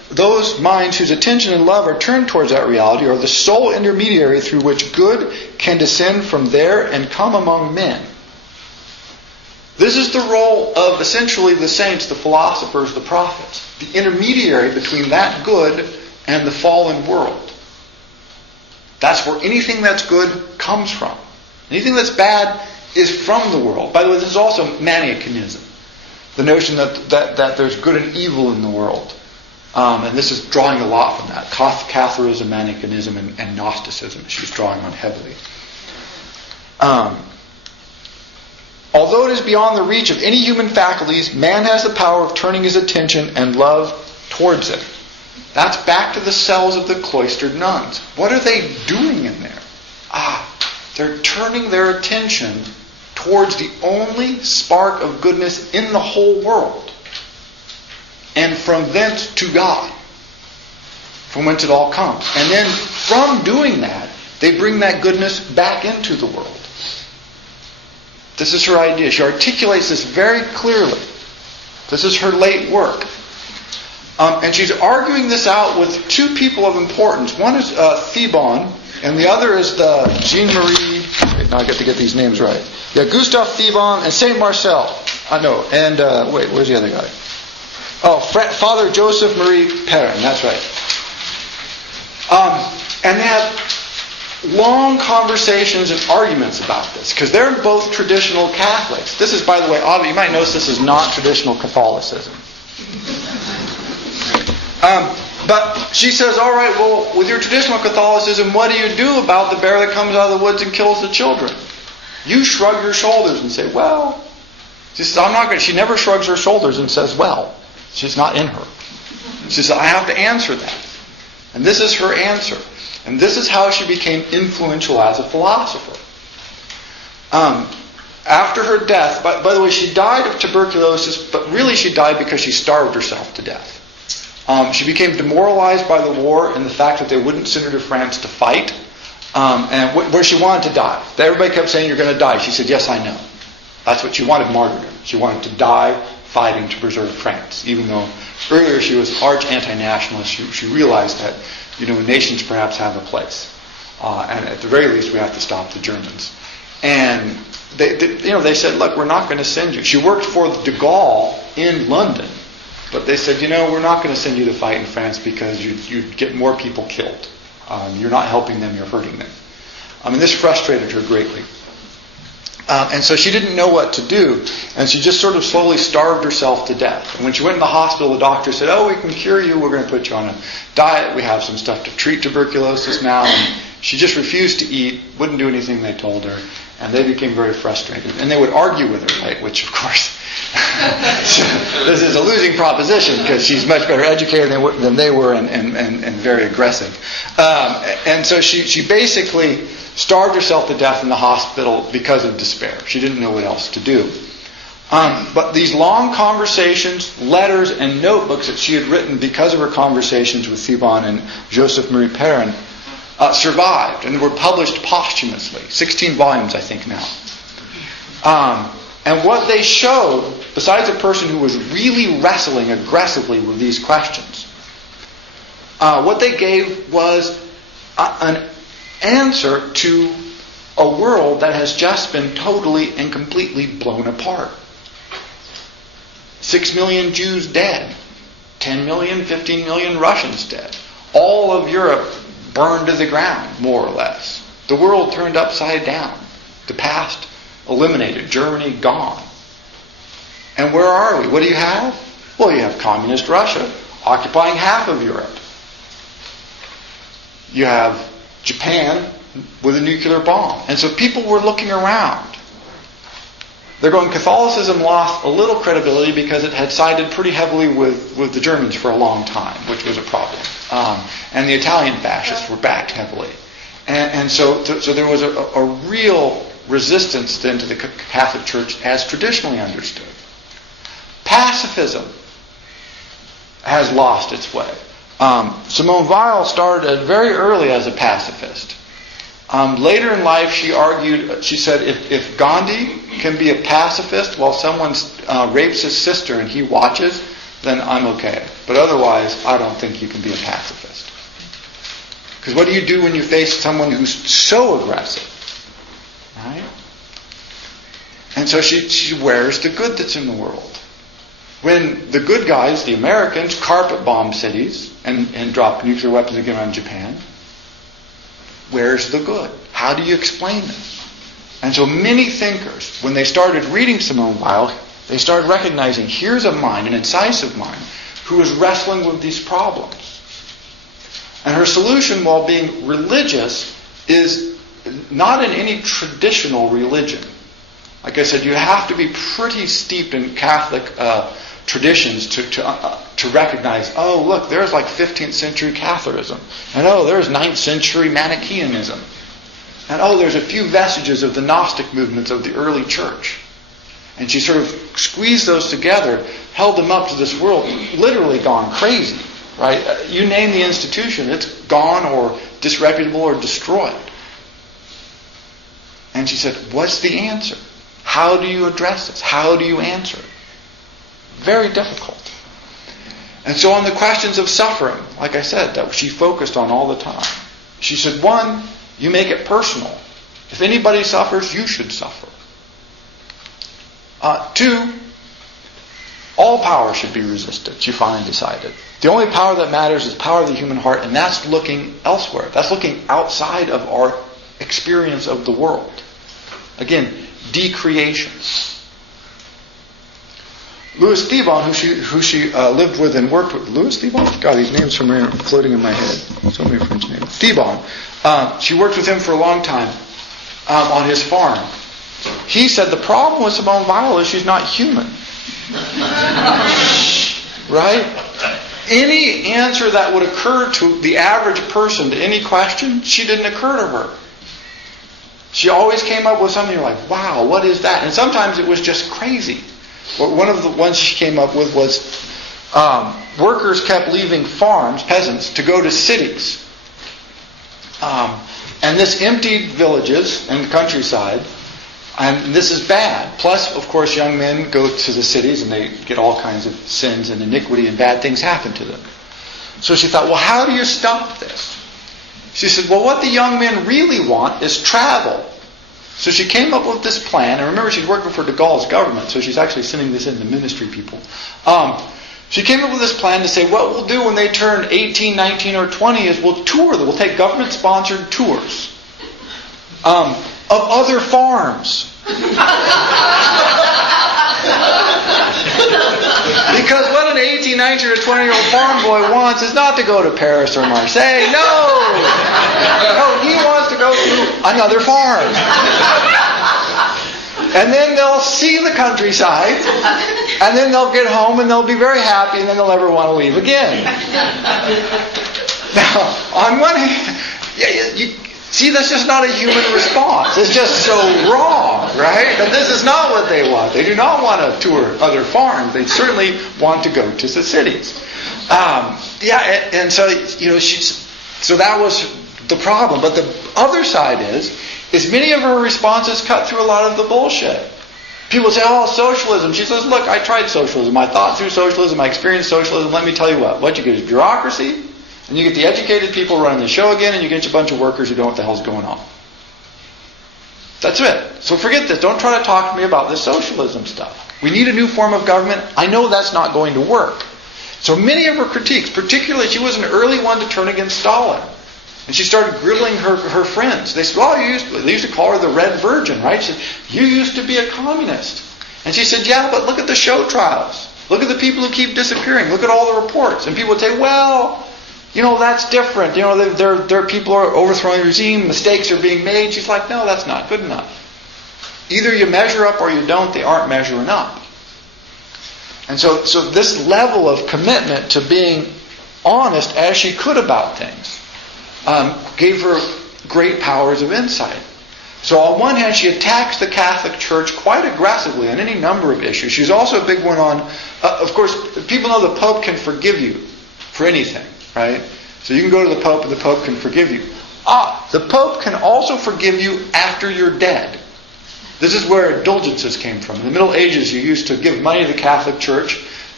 those minds whose attention and love are turned towards that reality are the sole intermediary through which good can descend from there and come among men. This is the role of essentially the saints, the philosophers, the prophets. The intermediary between that good and the fallen world. That's where anything that's good comes from. Anything that's bad is from the world. By the way, this is also Manichaeism. The notion that there's good and evil in the world. And this is drawing a lot from that. Catharism, Manichaeism, and Gnosticism she's drawing on heavily. Although it is beyond the reach of any human faculties, man has the power of turning his attention and love towards it. That's back to the cells of the cloistered nuns. What are they doing in there? They're turning their attention towards the only spark of goodness in the whole world. And from thence to God. From whence it all comes. And then from doing that, they bring that goodness back into the world. This is her idea. She articulates this very clearly. This is her late work. And she's arguing this out with two people of importance. One is Theban, and the other is the Jean-Marie... Wait, now I get to get these names right. Yeah, Gustave Theban and Saint Marcel. I know. And, where's the other guy? Oh, Father Joseph Marie Perrin. That's right. And they have long conversations and arguments about this, because they're both traditional Catholics. This is, by the way, oddly, you might notice this is not traditional Catholicism. But she says, all right, well, with your traditional Catholicism, what do you do about the bear that comes out of the woods and kills the children? You shrug your shoulders and say, well. She says, I'm not going to. She never shrugs her shoulders and says, well. It's just not in her. She says, I have to answer that. And this is her answer. And this is how she became influential as a philosopher. After her death, by the way, she died of tuberculosis, but really she died because she starved herself to death. She became demoralized by the war and the fact that they wouldn't send her to France to fight, and where she wanted to die. Everybody kept saying, you're going to die. She said, yes, I know. That's what she wanted, martyrdom. She wanted to die fighting to preserve France, even though earlier she was arch anti-nationalist. She realized that, nations perhaps have a place, and at the very least we have to stop the Germans. And they said, look, we're not going to send you. She worked for de Gaulle in London, but they said, we're not going to send you to fight in France because you'd get more people killed. You're not helping them, you're hurting them. This frustrated her greatly. And so she didn't know what to do. And she just sort of slowly starved herself to death. And when she went in the hospital, the doctor said, we can cure you. We're going to put you on a diet. We have some stuff to treat tuberculosis now. And she just refused to eat, wouldn't do anything they told her. And they became very frustrated. And they would argue with her, right? Which, of course, this is a losing proposition because she's much better educated than they were and very aggressive. And so she basically starved herself to death in the hospital because of despair. She didn't know what else to do. But these long conversations, letters, and notebooks that she had written because of her conversations with Theban and Joseph Marie Perrin survived and were published posthumously. 16 volumes, I think, now. And what they showed, besides a person who was really wrestling aggressively with these questions, what they gave was an answer to a world that has just been totally and completely blown apart. 6 million Jews dead. 10 million, 15 million Russians dead. All of Europe burned to the ground, more or less. The world turned upside down. The past eliminated. Germany gone. And where are we? What do you have? Well, you have communist Russia occupying half of Europe. You have Japan with a nuclear bomb. And so people were looking around. They're going, Catholicism lost a little credibility because it had sided pretty heavily with the Germans for a long time, which was a problem. And the Italian fascists were backed heavily. And so there was a real resistance then to the Catholic Church as traditionally understood. Pacifism has lost its way. Simone Weil started very early as a pacifist. Later in life, she said, if Gandhi can be a pacifist while someone rapes his sister and he watches, then I'm okay. But otherwise, I don't think you can be a pacifist. Because what do you do when you face someone who's so aggressive? Right? And so she wears the good that's in the world. When the good guys, the Americans, carpet bomb cities and drop nuclear weapons again on Japan, where's the good? How do you explain this? And so many thinkers, when they started reading Simone Weil, they started recognizing here's a mind, an incisive mind, who is wrestling with these problems. And her solution, while being religious, is not in any traditional religion. Like I said, you have to be pretty steeped in Catholic traditions to recognize, oh, look, there's like 15th century Catholicism. And oh, there's 9th century Manichaeanism. And oh, there's a few vestiges of the Gnostic movements of the early church. And she sort of squeezed those together, held them up to this world, literally gone crazy. Right? You name the institution, it's gone or disreputable or destroyed. And she said, what's the answer? How do you address this? How do you answer it? Very difficult. And so on the questions of suffering, like I said, that she focused on all the time. She said, one, you make it personal. If anybody suffers, you should suffer. Two, all power should be resisted, she finally decided. The only power that matters is power of the human heart, and that's looking elsewhere. That's looking outside of our experience of the world. Again, decreation. Louis Theobon, who she lived with and worked with. Louis Theobon? God, these names are floating in my head. So many French names. Theobon. She worked with him for a long time on his farm. He said the problem with Simone Weil is she's not human. Right? Any answer that would occur to the average person to any question, she didn't occur to her. She always came up with something you're like, wow, what is that? And sometimes it was just crazy. One of the ones she came up with was workers kept leaving farms, peasants, to go to cities. And this emptied villages and the countryside. And this is bad. Plus, of course, young men go to the cities and they get all kinds of sins and iniquity and bad things happen to them. So she thought, well, how do you stop this? She said, well, what the young men really want is travel. So she came up with this plan. And remember, she's working for de Gaulle's government, so she's actually sending this in to ministry people. She came up with this plan to say, what we'll do when they turn 18, 19, or 20 is we'll tour them. We'll take government-sponsored tours of other farms. Because what an 18, 19, or 20-year-old farm boy wants is not to go to Paris or Marseille. No, he wants to go to another farm. And then they'll see the countryside, and then they'll get home and they'll be very happy, and then they'll never want to leave again. Now, on one hand, see, that's just not a human response. It's just so wrong, right? And this is not what they want. They do not want to tour other farms. They certainly want to go to the cities. And so, so that was the problem. But the other side is many of her responses cut through a lot of the bullshit. People say, oh, socialism. She says, look, I tried socialism. I thought through socialism. I experienced socialism. Let me tell you what you get is bureaucracy. And you get the educated people running the show again, and you get a bunch of workers who don't know what the hell's going on. That's it. So forget this. Don't try to talk to me about this socialism stuff. We need a new form of government. I know that's not going to work. So many of her critiques, particularly she was an early one to turn against Stalin. And she started grilling her friends. They said, well, they used to call her the Red Virgin, right? She said, you used to be a communist. And she said, yeah, but look at the show trials. Look at the people who keep disappearing. Look at all the reports. And people would say, well, that's different. There are people who are overthrowing the regime. Mistakes are being made. She's like, no, that's not good enough. Either you measure up or you don't. They aren't measuring up. And so this level of commitment to being honest as she could about things gave her great powers of insight. So on one hand, she attacks the Catholic Church quite aggressively on any number of issues. She's also a big one on, of course, people know the Pope can forgive you for anything. Right? So you can go to the Pope and the Pope can forgive you. The Pope can also forgive you after you're dead. This is where indulgences came from. In the Middle Ages, you used to give money to the Catholic Church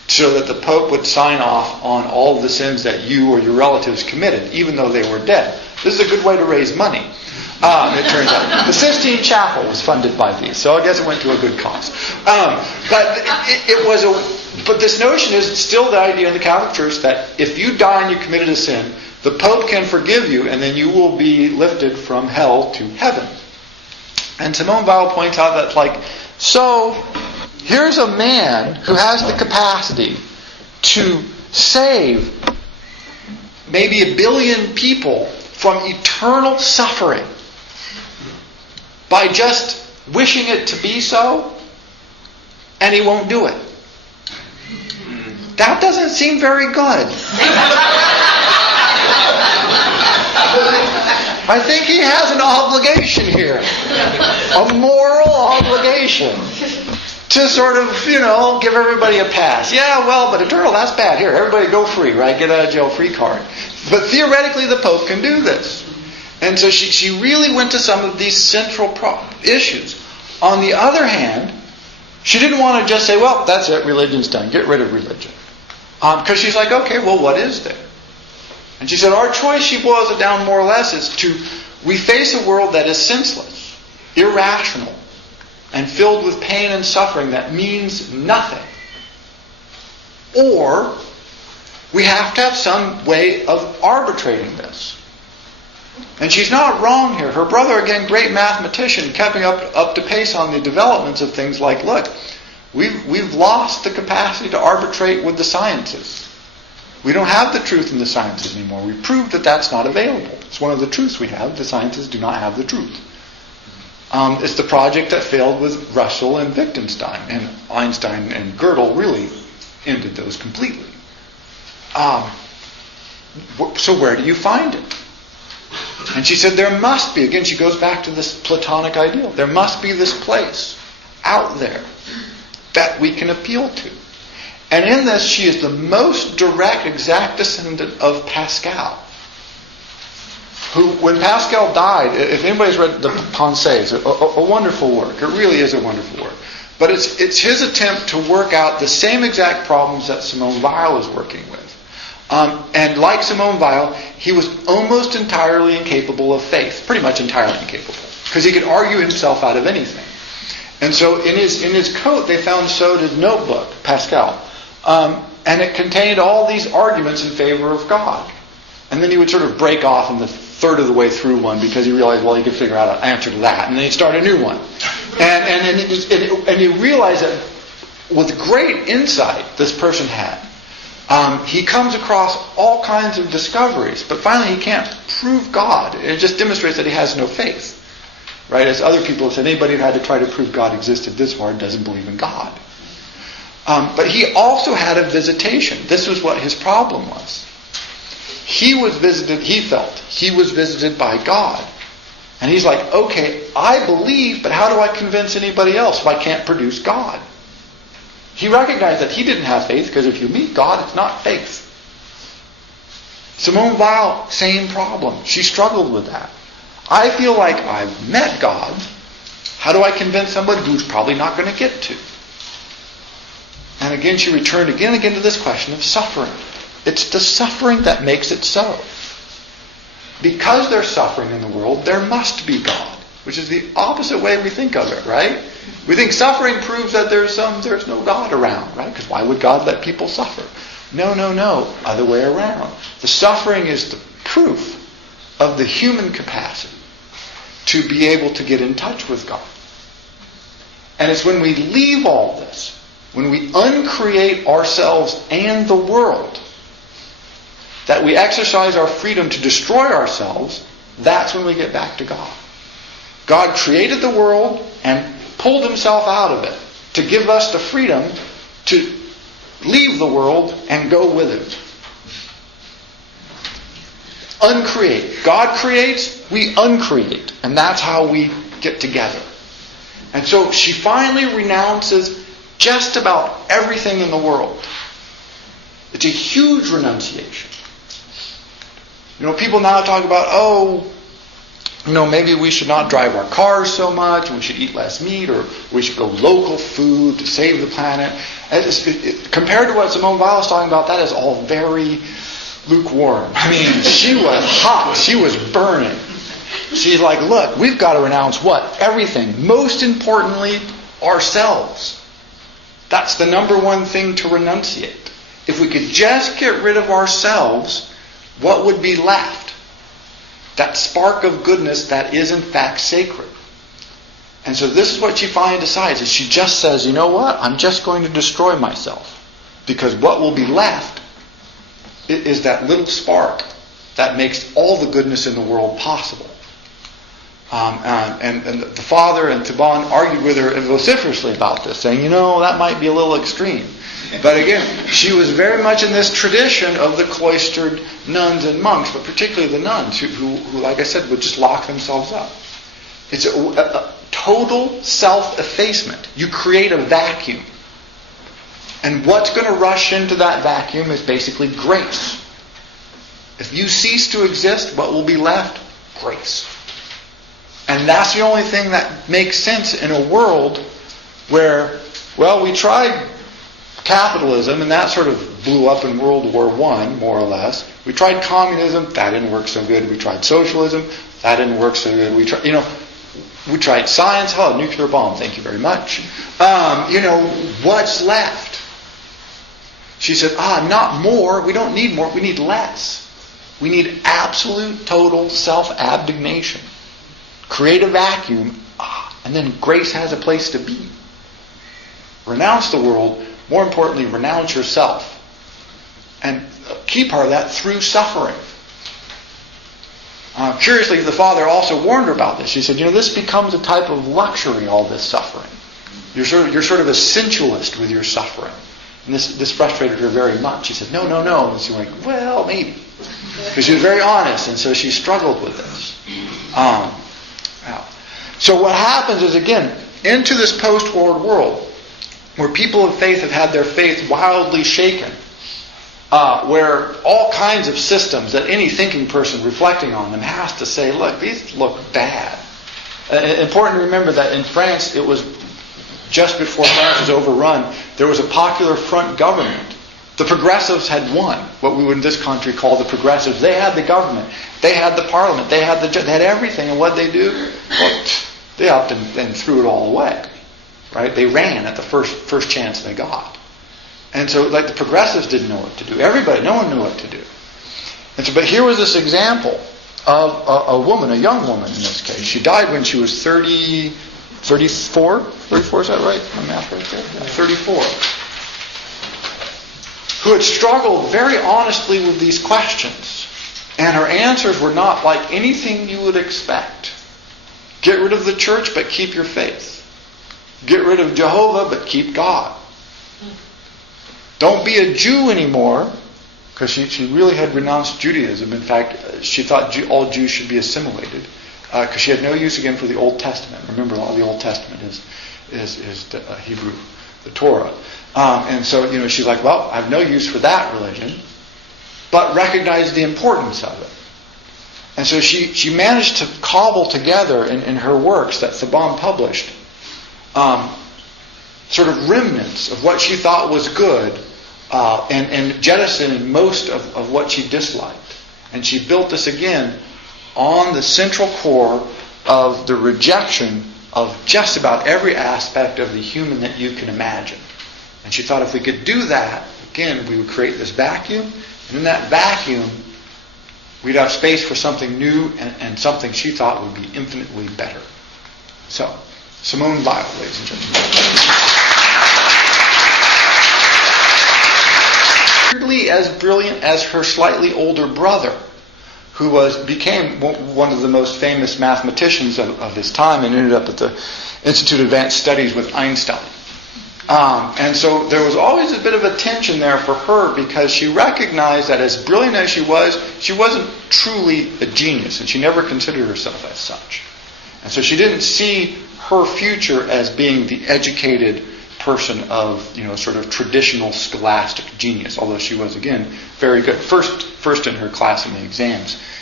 so that the Pope would sign off on all the sins that you or your relatives committed, even though they were dead. This is a good way to raise money. It turns out the Sistine Chapel was funded by these, so I guess it went to a good cause. But this notion is still the idea in the Catholic Church that if you die and you committed a sin, the Pope can forgive you, and then you will be lifted from hell to heaven. And Simone Weil points out that, so here's a man who has the capacity to save maybe 1 billion people from eternal suffering by just wishing it to be so, and he won't do it. That doesn't seem very good. I think he has an obligation here. A moral obligation. To sort of, give everybody a pass. Yeah, well, but eternal, that's bad. Here, everybody go free, right? Get a jail free card. But theoretically, the Pope can do this. And so she really went to some of these central issues. On the other hand, she didn't want to just say, well, that's it, religion's done. Get rid of religion. Because she's like, okay, well, what is there? And she said, our choice, she boils it down more or less, is we face a world that is senseless, irrational, and filled with pain and suffering that means nothing. Or we have to have some way of arbitrating this. And she's not wrong here. Her brother, again, great mathematician, kept up to pace on the developments of things like, look, we've lost the capacity to arbitrate with the sciences. We don't have the truth in the sciences anymore. We've proved that that's not available. It's one of the truths we have. The sciences do not have the truth. It's the project that failed with Russell and Wittgenstein, and Einstein and Gödel really ended those completely. So where do you find it? And she said there must be, again she goes back to this Platonic ideal, there must be this place out there that we can appeal to. And in this she is the most direct, exact descendant of Pascal. Who, when Pascal died, if anybody's read the Pensées, a wonderful work. It really is a wonderful work. But it's his attempt to work out the same exact problems that Simone Weil is working with. And like Simone Weil, he was almost entirely incapable of faith. Pretty much entirely incapable. Because he could argue himself out of anything. And so in his coat they found sewed his notebook, Pascal. And it contained all these arguments in favor of God. And then he would sort of break off in the third of the way through one because he realized, well, he could figure out an answer to that. And then he'd start a new one. And he realized that with great insight this person had, he comes across all kinds of discoveries. But finally he can't prove God. It just demonstrates that he has no faith. Right? As other people have said, anybody who had to try to prove God existed this hard doesn't believe in God. But he also had a visitation. This was what his problem was. He felt he was visited by God. And he's like, okay, I believe, but how do I convince anybody else if I can't produce God? He recognized that he didn't have faith, because if you meet God, it's not faith. Simone Weil, same problem. She struggled with that. I feel like I've met God. How do I convince somebody who's probably not going to get to? And again, she returned again and again to this question of suffering. It's the suffering that makes it so. Because there's suffering in the world, there must be God, which is the opposite way we think of it, right? We think suffering proves that there's no God around, right? Because why would God let people suffer? No. Other way around. The suffering is the proof of the human capacity to be able to get in touch with God. And it's when we leave all this, when we uncreate ourselves and the world, that we exercise our freedom to destroy ourselves, that's when we get back to God. God created the world and pulled himself out of it to give us the freedom to leave the world and go with it. Uncreate. God creates, we uncreate. And that's how we get together. And so she finally renounces just about everything in the world. It's a huge renunciation. People now talk about, maybe we should not drive our cars so much, and we should eat less meat, or we should go local food to save the planet. Compared to what Simone Weil is talking about, that is all very lukewarm. I mean, she was hot. She was burning. She's like, look, we've got to renounce what? Everything. Most importantly, ourselves. That's the number one thing to renunciate. If we could just get rid of ourselves, what would be left? That spark of goodness that is in fact sacred. And so this is what she finally decides. Is she just says, you know what? I'm just going to destroy myself. Because what will be left is that little spark that makes all the goodness in the world possible. And the father and Thibaut argued with her vociferously about this, saying, that might be a little extreme. But again, she was very much in this tradition of the cloistered nuns and monks, but particularly the nuns, who like I said, would just lock themselves up. It's a total self-effacement. You create a vacuum. And what's going to rush into that vacuum is basically grace. If you cease to exist, what will be left? Grace. And that's the only thing that makes sense in a world where, we tried capitalism, and that sort of blew up in World War I, more or less. We tried communism, that didn't work so good. We tried socialism, that didn't work so good. We tried science, nuclear bomb, thank you very much. What's left? She said, not more, we don't need more, we need less. We need absolute, total self-abnegation. Create a vacuum, and then grace has a place to be. Renounce the world. More importantly, renounce yourself. And a key part of that, through suffering. Curiously, the father also warned her about this. He said, this becomes a type of luxury, all this suffering. You're sort of a sensualist with your suffering. And this frustrated her very much. She said, no. And she went, well, maybe. Because she was very honest, and so she struggled with this. So what happens is, again, into this post-war world, where people of faith have had their faith wildly shaken, where all kinds of systems that any thinking person reflecting on them has to say, look, these look bad. Important to remember that in France, it was just before France was overrun, there was a popular front government. The progressives had won, what we would in this country call the progressives. They had the government, they had the parliament, they had they had everything, and what they do? Well, they upped and threw it all away. Right? They ran at the first chance they got. And so, the progressives didn't know what to do. No one knew what to do. And so, but here was this example of a woman, a young woman in this case. She died when she was 34? 34, is that right? My math right there? 34. Who had struggled very honestly with these questions. And her answers were not like anything you would expect. Get rid of the church, but keep your faith. Get rid of Jehovah, but keep God. Don't be a Jew anymore, because she really had renounced Judaism. In fact, she thought all Jews should be assimilated, because she had no use again for the Old Testament. Remember, all the Old Testament is the Hebrew, the Torah. And so, she's like, well, I have no use for that religion, but recognize the importance of it. And so she managed to cobble together in her works that Thibaut published sort of remnants of what she thought was good, and jettisoning most of what she disliked. And she built this again on the central core of the rejection of just about every aspect of the human that you can imagine. And she thought if we could do that, again, we would create this vacuum, and in that vacuum, we'd have space for something new and something she thought would be infinitely better. So, Simone Weil, ladies and gentlemen. Weirdly as brilliant as her slightly older brother, who became one of the most famous mathematicians of his time and ended up at the Institute of Advanced Studies with Einstein. And so there was always a bit of a tension there for her, because she recognized that as brilliant as she wasn't truly a genius, and she never considered herself as such. And so she didn't see her future as being the educated person of, sort of traditional scholastic genius, although she was, again, very good. First in her class in the exams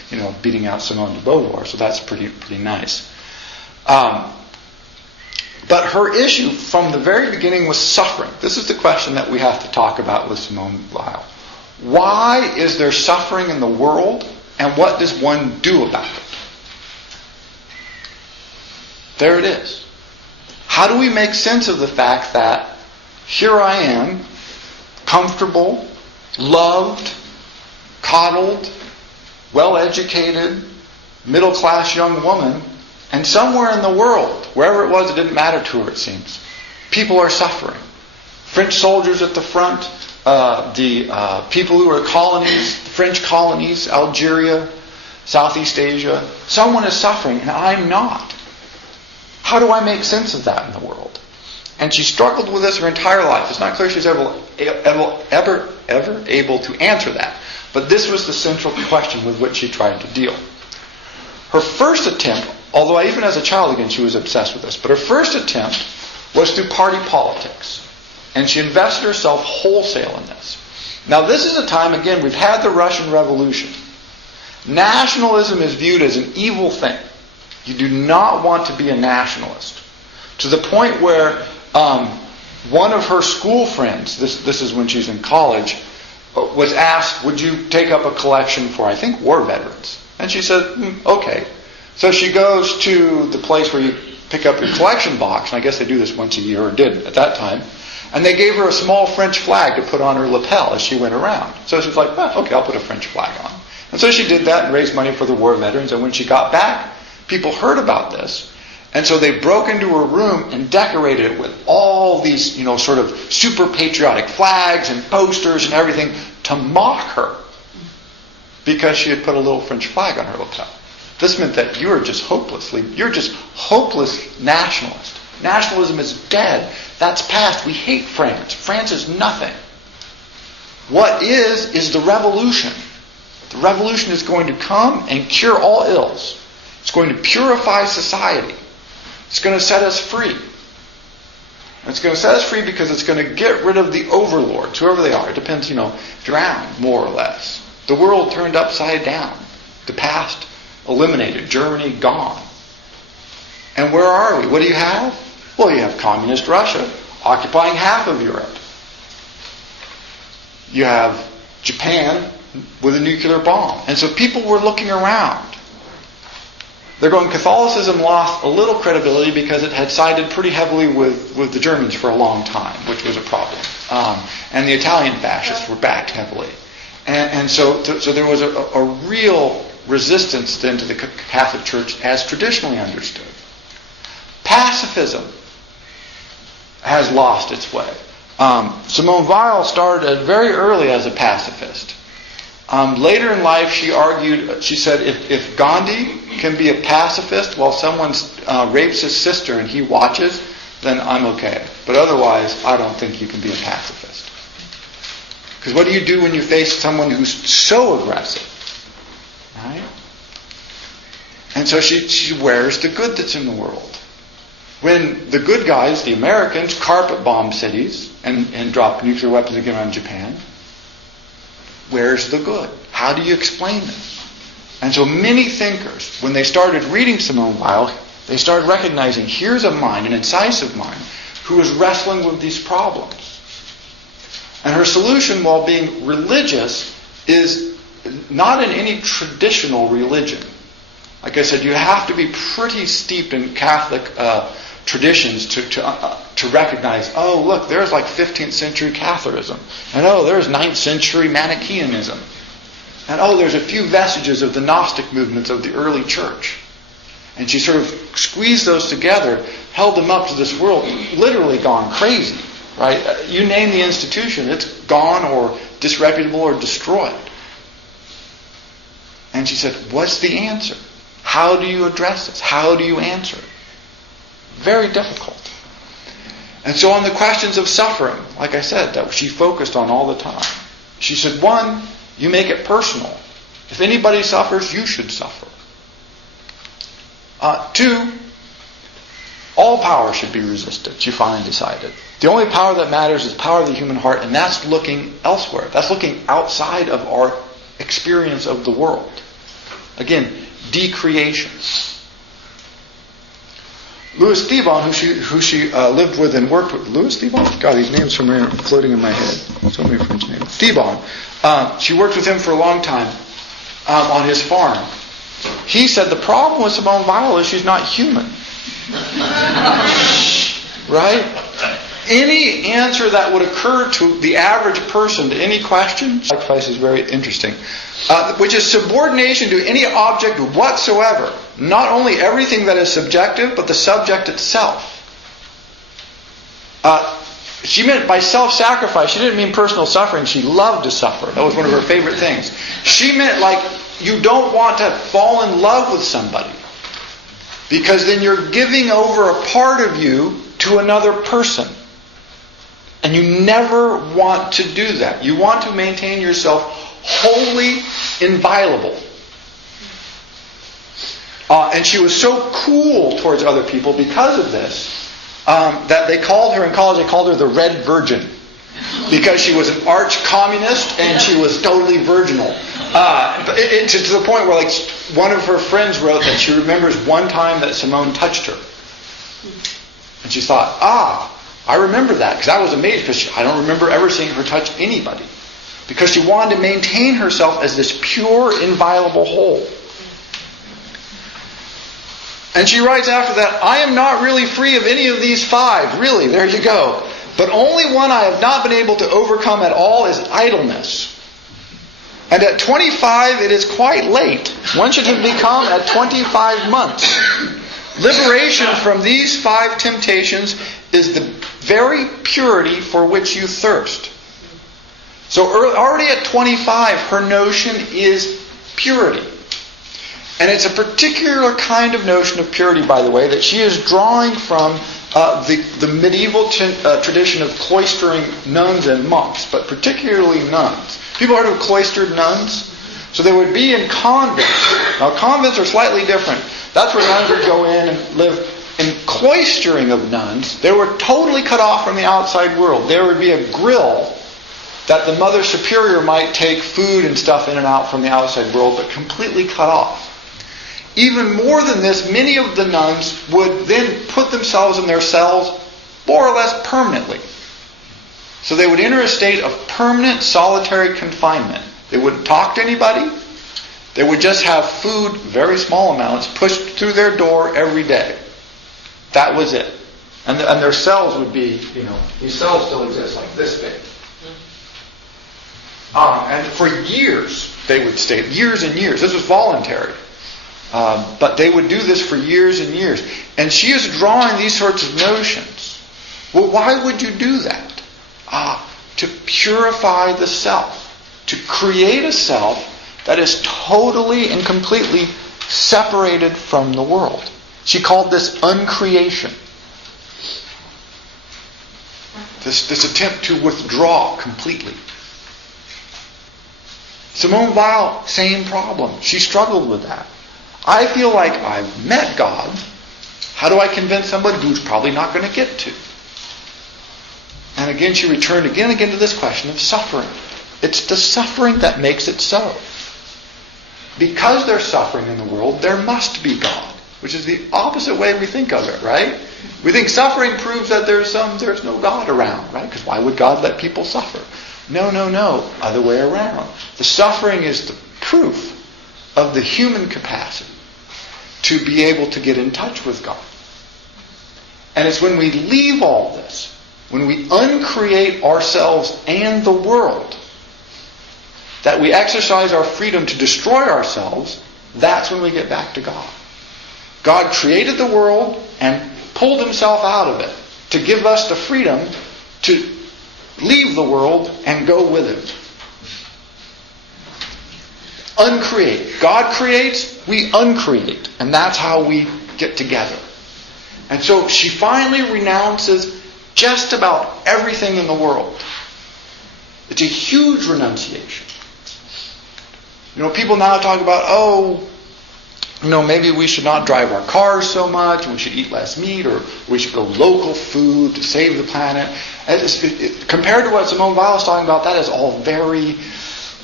beating out Simone de Beauvoir. So that's pretty nice. But her issue from the very beginning was suffering. This is the question that we have to talk about with Simone Weil. Why is there suffering in the world, and what does one do about it? There it is. How do we make sense of the fact that here I am, comfortable, loved, coddled, well-educated, middle-class young woman, and somewhere in the world, wherever it was, it didn't matter to her, it seems, people are suffering. French soldiers at the front, the people who were colonies, French colonies, Algeria, Southeast Asia, someone is suffering, and I'm not. How do I make sense of that in the world? And she struggled with this her entire life. It's not clear she's ever able to answer that. But this was the central question with which she tried to deal. Her first attempt, although even as a child, again, she was obsessed with this, but her first attempt was through party politics. And she invested herself wholesale in this. Now, this is a time, again, we've had the Russian Revolution. Nationalism is viewed as an evil thing. You do not want to be a nationalist. To the point where one of her school friends, this is when she's in college, was asked, would you take up a collection for, I think, war veterans? And she said, okay. So she goes to the place where you pick up your collection box, and I guess they do this once a year, or did at that time, and they gave her a small French flag to put on her lapel as she went around. So she's like, okay, I'll put a French flag on. And so she did that and raised money for the war veterans, and when she got back, people heard about this, and so they broke into her room and decorated it with all these, sort of super patriotic flags and posters and everything to mock her because she had put a little French flag on her lapel. This meant that you're just hopeless nationalist. Nationalism is dead. That's past. We hate France. France is nothing. What is the revolution. The revolution is going to come and cure all ills. It's going to purify society. It's going to set us free. And it's going to set us free because it's going to get rid of the overlords, whoever they are. It depends, drowned, more or less. The world turned upside down. The past eliminated. Germany gone. And where are we? What do you have? Well, you have communist Russia occupying half of Europe. You have Japan with a nuclear bomb. And so people were looking around. They're going, Catholicism lost a little credibility because it had sided pretty heavily with the Germans for a long time, which was a problem. And the Italian fascists were backed heavily. And so there was a real resistance then to the Catholic Church as traditionally understood. Pacifism has lost its way. Simone Weil started very early as a pacifist. Later in life, she said, if Gandhi can be a pacifist while someone rapes his sister and he watches, then I'm okay. But otherwise, I don't think you can be a pacifist. Because what do you do when you face someone who's so aggressive? Right? And so she wears the good that's in the world. When the good guys, the Americans, carpet bomb cities and drop nuclear weapons again on Japan, where's the good? How do you explain this? And so many thinkers, when they started reading Simone Weil, they started recognizing here's a mind, an incisive mind, who is wrestling with these problems. And her solution, while being religious, is not in any traditional religion. Like I said, you have to be pretty steeped in Catholic traditions to recognize, oh, look, there's like 15th century Catholicism. And oh, there's 9th century Manichaeanism. And oh, there's a few vestiges of the Gnostic movements of the early church. And she sort of squeezed those together, held them up to this world, literally gone crazy. Right? You name the institution, it's gone or disreputable or destroyed. And she said, what's the answer? How do you address this? How do you answer it? Very difficult. And so on the questions of suffering, like I said, that she focused on all the time. She said, one, you make it personal. If anybody suffers, you should suffer. Two, all power should be resisted, she finally decided. The only power that matters is power of the human heart, and that's looking elsewhere. That's looking outside of our experience of the world. Again, decreation. Louis Theobon, who she lived with and worked with. Louis Theobon? God, these names are floating in my head. So many French names. Theobon. She worked with him for a long time on his farm. He said the problem with Simone Weil is she's not human. Right? Any answer that would occur to the average person to any question, sacrifice is very interesting, which is subordination to any object whatsoever. Not only everything that is subjective, but the subject itself. She meant by self-sacrifice, she didn't mean personal suffering. She loved to suffer. That was one of her favorite things. She meant like you don't want to fall in love with somebody. Because then you're giving over a part of you to another person. And you never want to do that. You want to maintain yourself wholly inviolable. And she was so cool towards other people because of this, that they called her, in college, they called her the Red Virgin. Because she was an arch communist and she was totally virginal. To the point where, like, one of her friends wrote that she remembers one time that Simone touched her. And she thought, I remember that, because I was amazed, because I don't remember ever seeing her touch anybody. Because she wanted to maintain herself as this pure, inviolable whole. And she writes after that, I am not really free of any of these five. Really, there you go. But only one I have not been able to overcome at all is idleness. And at 25, it is quite late. One should have become at 25 months. Liberation from these five temptations is the very purity for which you thirst. So already at 25, her notion is purity. And it's a particular kind of notion of purity, by the way, that she is drawing from the medieval tradition of cloistering nuns and monks, but particularly nuns. People heard of cloistered nuns? So they would be in convents. Now convents are slightly different. That's where nuns would go in and live. In cloistering of nuns, they were totally cut off from the outside world. There would be a grill that the Mother Superior might take food and stuff in and out from the outside world, but completely cut off. Even more than this, many of the nuns would then put themselves in their cells more or less permanently. So they would enter a state of permanent solitary confinement. They wouldn't talk to anybody. They would just have food, very small amounts, pushed through their door every day. That was it. And their cells would be, these cells still exist like this big. And for years, they would stay, years and years. This was voluntary. But they would do this for years and years. And she is drawing these sorts of notions. Well, why would you do that? To purify the self. To create a self that is totally and completely separated from the world. She called this uncreation. This attempt to withdraw completely. Simone Weil, same problem. She struggled with that. I feel like I've met God. How do I convince somebody who's probably not going to get to? And again, she returned again and again to this question of suffering. It's the suffering that makes it so. Because there's suffering in the world, there must be God. Which is the opposite way we think of it, right? We think suffering proves that there's no God around, right? Because why would God let people suffer? No. Other way around. The suffering is the proof of the human capacity to be able to get in touch with God. And it's when we leave all this, when we uncreate ourselves and the world, that we exercise our freedom to destroy ourselves, that's when we get back to God. God created the world and pulled himself out of it to give us the freedom to leave the world and go with it. Uncreate. God creates, we uncreate. And that's how we get together. And so she finally renounces just about everything in the world. It's a huge renunciation. People now talk about, maybe we should not drive our cars so much, and we should eat less meat, or we should go local food to save the planet. Compared to what Simone Weil is talking about, that is all very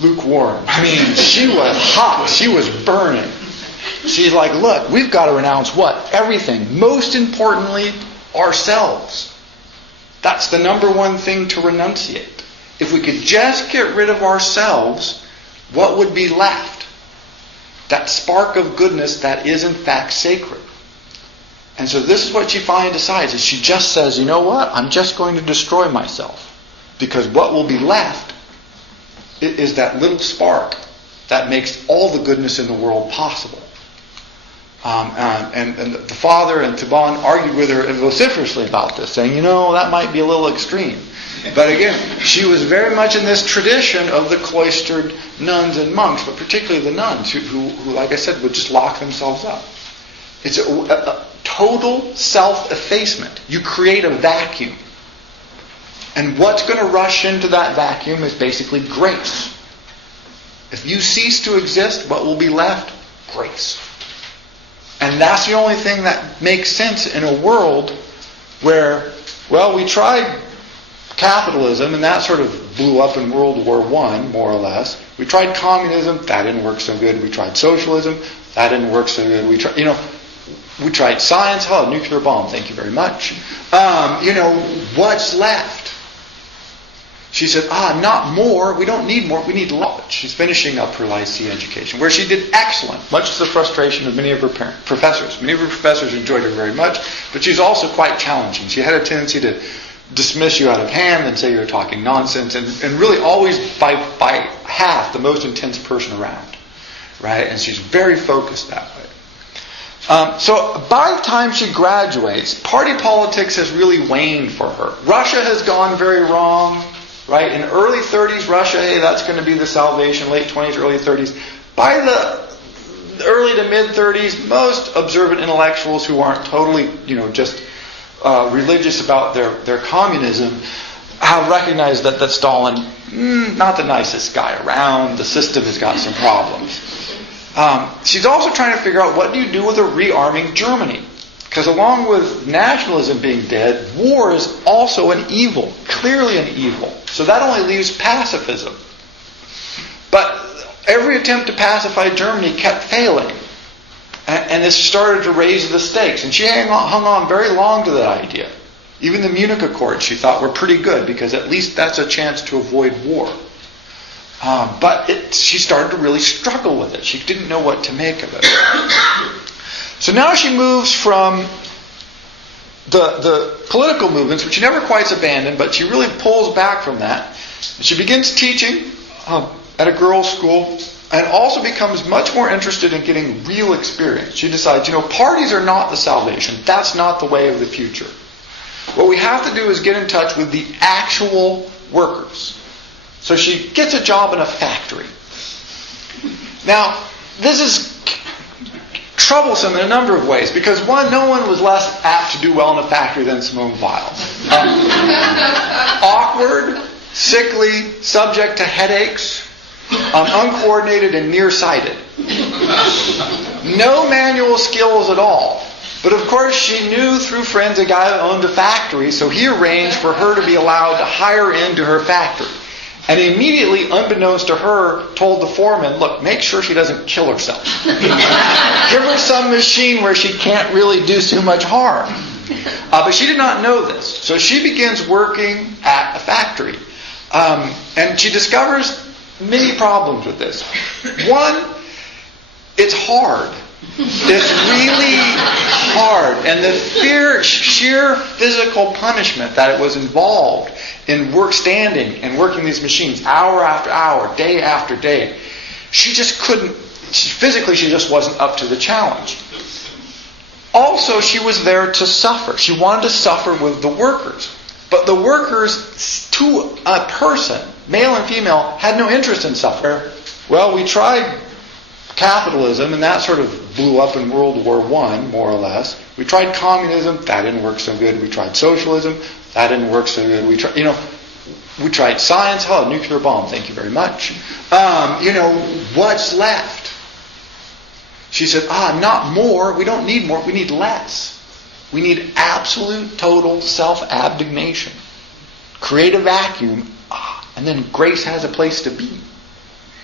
lukewarm. I mean, she was hot. She was burning. She's like, look, we've got to renounce what? Everything. Most importantly, ourselves. That's the number one thing to renunciate. If we could just get rid of ourselves, what would be left? That spark of goodness that is in fact sacred. And so this is what she finally decides, is she just says, you know what? I'm just going to destroy myself. Because what will be left is that little spark that makes all the goodness in the world possible. And the father and Taban argued with her vociferously about this, saying, you know, that might be a little extreme. But again, she was very much in this tradition of the cloistered nuns and monks, but particularly the nuns, who like I said, would just lock themselves up. It's a total self-effacement. You create a vacuum. And what's going to rush into that vacuum is basically grace. If you cease to exist, what will be left? Grace. And that's the only thing that makes sense in a world where, well, we tried capitalism and that sort of blew up in World War I, more or less. We tried communism, that didn't work so good. We tried socialism, that didn't work so good. We tried science, nuclear bomb, thank you very much. What's left? She said, not more. We don't need more. We need love. She's finishing up her lycée education, where she did excellent, much to the frustration of many of her professors. Many of her professors enjoyed her very much, but she's also quite challenging. She had a tendency to dismiss you out of hand and say you're talking nonsense, and really always by half the most intense person around. Right? And she's very focused that way. So by the time she graduates, party politics has really waned for her. Russia has gone very wrong. Right? In early 30s, Russia, hey, that's going to be the salvation. Late 20s, early 30s. By the early to mid 30s, most observant intellectuals who aren't totally, just religious about their communism have recognized that Stalin, not the nicest guy around. The system has got some problems. She's also trying to figure out, what do you do with a rearming Germany? Because along with nationalism being dead, war is also an evil, clearly an evil. So that only leaves pacifism. But every attempt to pacify Germany kept failing. And this started to raise the stakes. And she hung on very long to that idea. Even the Munich Accords she thought were pretty good, because at least that's a chance to avoid war. But she started to really struggle with it. She didn't know what to make of it. So now she moves from the political movements, which she never quite abandoned, but she really pulls back from that. And she begins teaching at a girls' school, and also becomes much more interested in getting real experience. She decides, parties are not the salvation. That's not the way of the future. What we have to do is get in touch with the actual workers. So she gets a job in a factory. Now, this is troublesome in a number of ways, because one, no one was less apt to do well in a factory than Simone Weil. Awkward, sickly, subject to headaches, uncoordinated and nearsighted. No manual skills at all. But of course she knew through friends a guy who owned a factory, so he arranged for her to be allowed to hire into her factory. And he immediately, unbeknownst to her, told the foreman, look, make sure she doesn't kill herself. Give her some machine where she can't really do too much harm. But she did not know this. So she begins working at a factory. And she discovers many problems with this. One, it's hard. It's really hard. And the sheer physical punishment that it was involved in standing and working these machines hour after hour, day after day, she just couldn't, physically she just wasn't up to the challenge. Also, she was there to suffer. She wanted to suffer with the workers. But the workers, to a person, male and female, had no interest in suffering. Well, we tried capitalism, and that sort of blew up in World War I, more or less. We tried communism, that didn't work so good. We tried socialism, that didn't work so good. We tried science, nuclear bomb, thank you very much. What's left? She said, not more. We don't need more. We need less. We need absolute, total self-abnegation. Create a vacuum, and then grace has a place to be.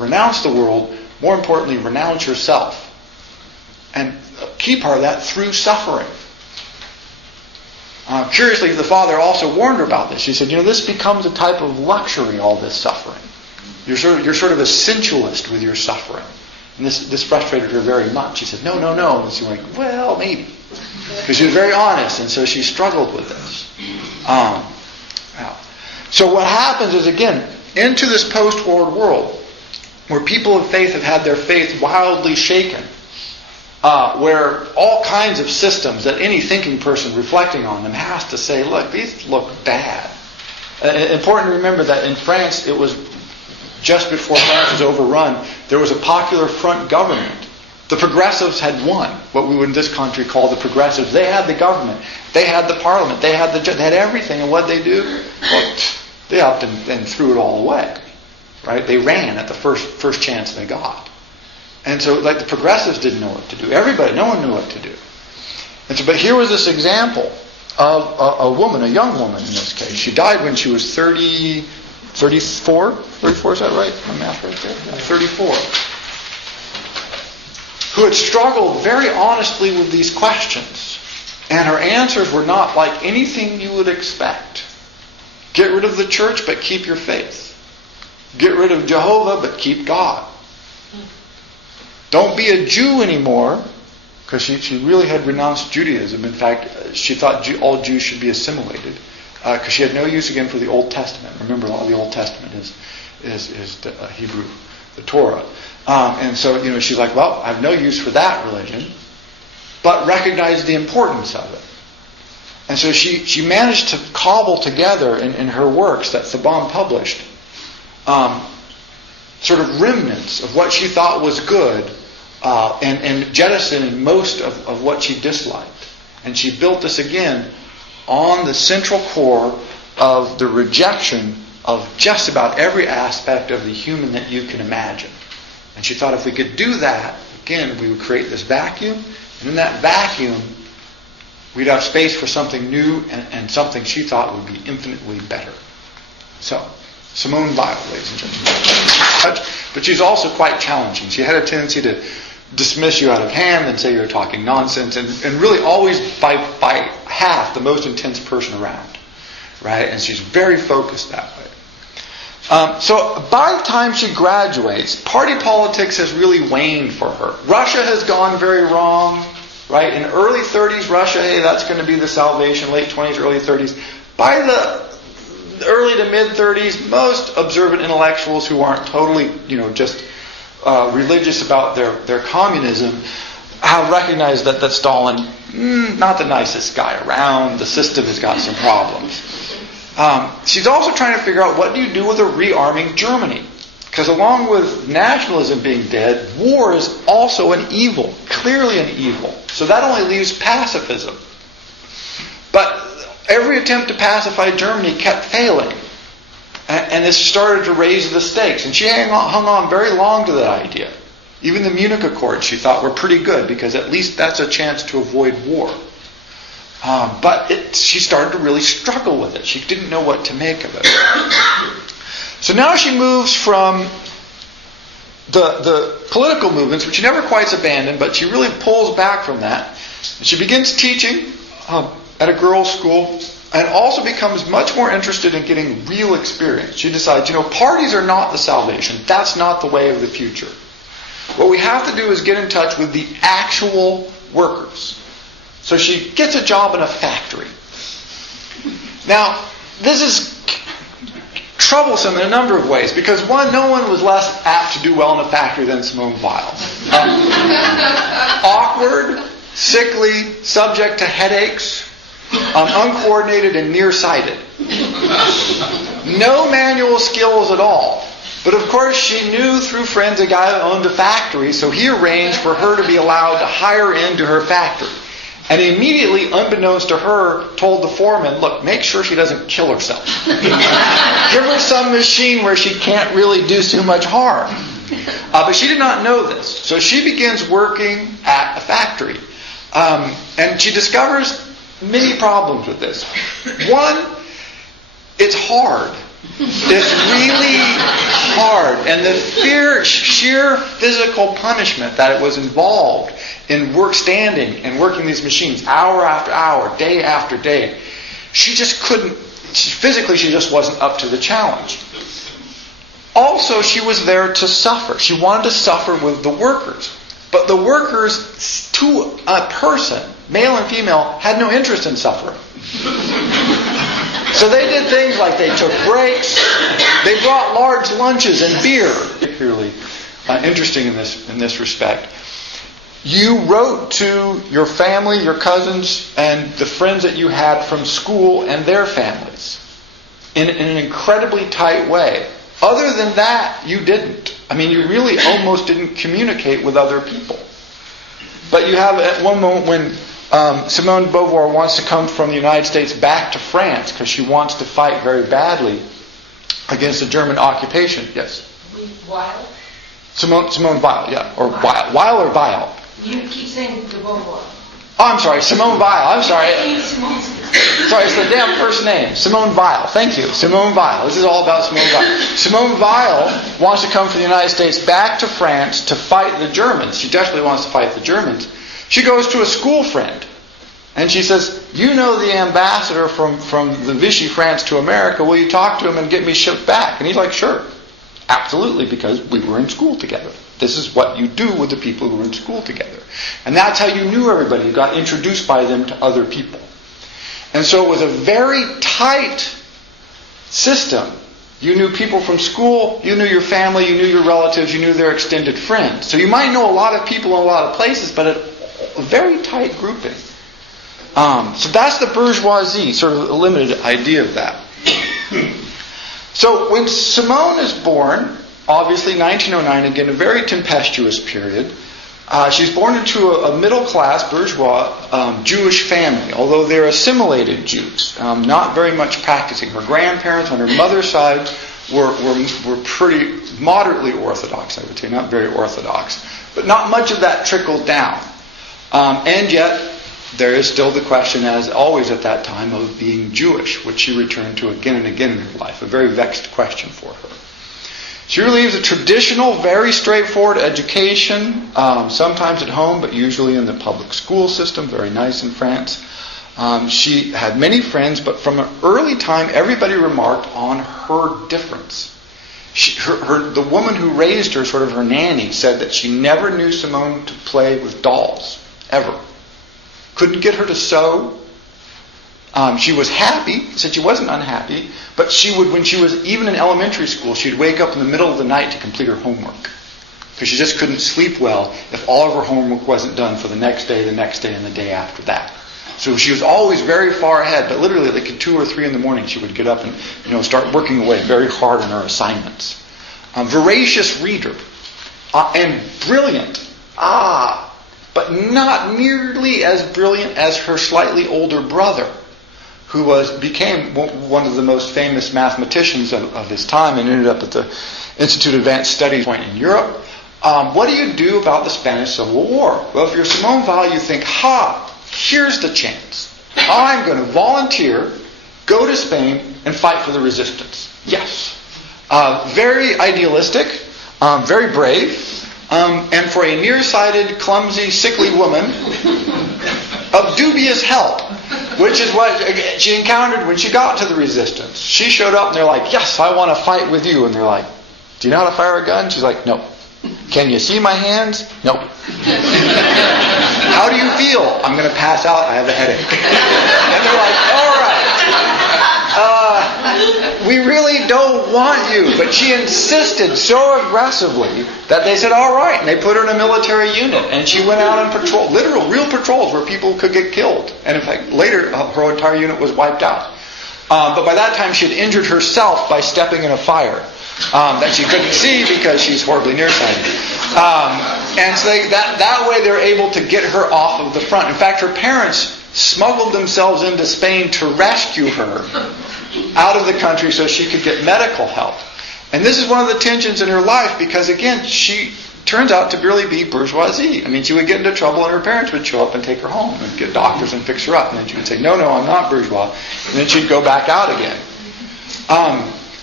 renounce the world, more importantly, renounce yourself. And a key part of that, through suffering. Curiously, the Father also warned her about this. She said, this becomes a type of luxury, all this suffering. You're sort of a sensualist with your suffering. And this frustrated her very much. She said, no. And she went, well, maybe. Because she was very honest, and so she struggled with this. So what happens is, again, into this post-war world, where people of faith have had their faith wildly shaken, where all kinds of systems that any thinking person reflecting on them has to say, look, these look bad. Important to remember that in France, it was just before France was overrun, there was a popular front government. The progressives had won, what we would in this country call the progressives. They had the government. They had the parliament. They had they had everything. And what they do? Well, they upped and threw it all away. Right? They ran at the first chance they got. And so, the progressives didn't know what to do. No one knew what to do. And so, but here was this example of a woman, a young woman in this case. She died when she was 34? 34, is that right? My math right there? Yeah, 34. Who had struggled very honestly with these questions. And her answers were not like anything you would expect. Get rid of the church, but keep your faith. Get rid of Jehovah, but keep God. Don't be a Jew anymore, because she really had renounced Judaism. In fact, she thought all Jews should be assimilated, because she had no use again for the Old Testament. Remember, all the Old Testament is the Hebrew, the Torah. And so, she's like, well, I have no use for that religion, but recognize the importance of it. And so she managed to cobble together in her works that Saban published sort of remnants of what she thought was good and jettisoning most of what she disliked. And she built this again on the central core of the rejection of just about every aspect of the human that you can imagine. And she thought if we could do that, again, we would create this vacuum. And in that vacuum, we'd have space for something new and something she thought would be infinitely better. So, Simone Weil, ladies and gentlemen. But she's also quite challenging. She had a tendency to dismiss you out of hand and say you're talking nonsense, and really always by half the most intense person around. Right? And she's very focused that way. So by the time she graduates, party politics has really waned for her. Russia has gone very wrong. Right? In early 30s, Russia, hey, that's going to be the salvation. Late 20s, early 30s. By the early to mid 30s, most observant intellectuals who aren't totally, just religious about their communism, have recognized that Stalin, not the nicest guy around. The system has got some problems. She's also trying to figure out what do you do with a rearming Germany. Because along with nationalism being dead, war is also an evil, clearly an evil. So that only leaves pacifism. But every attempt to pacify Germany kept failing. And this started to raise the stakes. And she hung on very long to that idea. Even the Munich Accords she thought were pretty good, because at least that's a chance to avoid war. But she started to really struggle with it. She didn't know what to make of it. So now she moves from the political movements, which she never quite abandoned, but she really pulls back from that. And she begins teaching at a girls' school, and also becomes much more interested in getting real experience. She decides, parties are not the salvation. That's not the way of the future. What we have to do is get in touch with the actual workers. So she gets a job in a factory. Now, this is troublesome in a number of ways, because one, no one was less apt to do well in a factory than Simone Weil. Awkward, sickly, subject to headaches, uncoordinated and nearsighted. No manual skills at all. But of course she knew through friends a guy who owned a factory, so he arranged for her to be allowed to hire into her factory. And he immediately, unbeknownst to her, told the foreman, look, make sure she doesn't kill herself. Give her some machine where she can't really do too much harm. But she did not know this. So she begins working at a factory. And she discovers many problems with this. One, it's hard. It's really hard. And the sheer physical punishment that was involved in standing and working these machines hour after hour, day after day, she just couldn't, physically she just wasn't up to the challenge. Also, she was there to suffer. She wanted to suffer with the workers. But the workers, to a person, male and female, had no interest in suffering. So they did things like they took breaks, they brought large lunches and beer. Particularly interesting in this respect. You wrote to your family, your cousins, and the friends that you had from school and their families in an incredibly tight way. Other than that, you didn't. I mean, you really almost didn't communicate with other people. But you have at one moment when Simone de Beauvoir wants to come from the United States back to France because she wants to fight very badly against the German occupation. Yes? Weil? Simone Weil, yeah. Or Weil or Weil? You keep saying de Beauvoir. Oh, I'm sorry, Simone Weil. I'm sorry. Simone's Sorry, it's the damn first name. Simone Weil. Thank you. Simone Weil. This is all about Simone Weil. Simone Weil wants to come from the United States back to France to fight the Germans. She desperately wants to fight the Germans. She goes to a school friend. And she says, you know the ambassador from the Vichy France to America. Will you talk to him and get me shipped back? And he's like, sure. Absolutely, because we were in school together. This is what you do with the people who were in school together. And that's how you knew everybody. You got introduced by them to other people. And so it was a very tight system. You knew people from school, you knew your family, you knew your relatives, you knew their extended friends. So you might know a lot of people in a lot of places, but a very tight grouping. So that's the bourgeoisie, sort of a limited idea of that. So when Simone is born, obviously 1909, again a very tempestuous period, she's born into a middle-class bourgeois Jewish family, although they're assimilated Jews, not very much practicing. Her grandparents on her mother's side were pretty moderately Orthodox, I would say, not very Orthodox. But not much of that trickled down. And yet, there is still the question, as always at that time, of being Jewish, which she returned to again and again in her life, a very vexed question for her. She receives a traditional, very straightforward education, sometimes at home, but usually in the public school system, very nice in France. She had many friends, but from an early time, everybody remarked on her difference. The woman who raised her, sort of her nanny, said that she never knew Simone to play with dolls, ever. Couldn't get her to sew. She was happy, said she wasn't unhappy, but she would, when she was even in elementary school, she'd wake up in the middle of the night to complete her homework. Because she just couldn't sleep well if all of her homework wasn't done for the next day, and the day after that. So she was always very far ahead, but literally like at 2 or 3 in the morning she would get up and start working away very hard on her assignments. Voracious reader. And brilliant. But not nearly as brilliant as her slightly older brother, who became one of the most famous mathematicians of his time and ended up at the Institute of Advanced Studies point in Europe. What do you do about the Spanish Civil War? Well, if you're Simone Weil, you think, here's the chance. I'm going to volunteer, go to Spain, and fight for the resistance. Yes. Very idealistic, very brave, and for a nearsighted, clumsy, sickly woman, of dubious help, which is what she encountered when she got to the resistance. She showed up and they're like, yes, I want to fight with you. And they're like, do you know how to fire a gun? She's like, no. Can you see my hands? No. How do you feel? I'm going to pass out. I have a headache. And they're like, all right. We really don't want you. But she insisted so aggressively that they said, all right. And they put her in a military unit. And she went out on patrol, real patrols where people could get killed. And in fact, later her entire unit was wiped out. But by that time she had injured herself by stepping in a fire that she couldn't see because she's horribly nearsighted. And so that way they're able to get her off of the front. In fact, her parents smuggled themselves into Spain to rescue her out of the country so she could get medical help. And this is one of the tensions in her life because, again, she turns out to really be bourgeoisie. I mean, she would get into trouble and her parents would show up and take her home and get doctors and fix her up. And then she would say, no, I'm not bourgeois. And then she'd go back out again.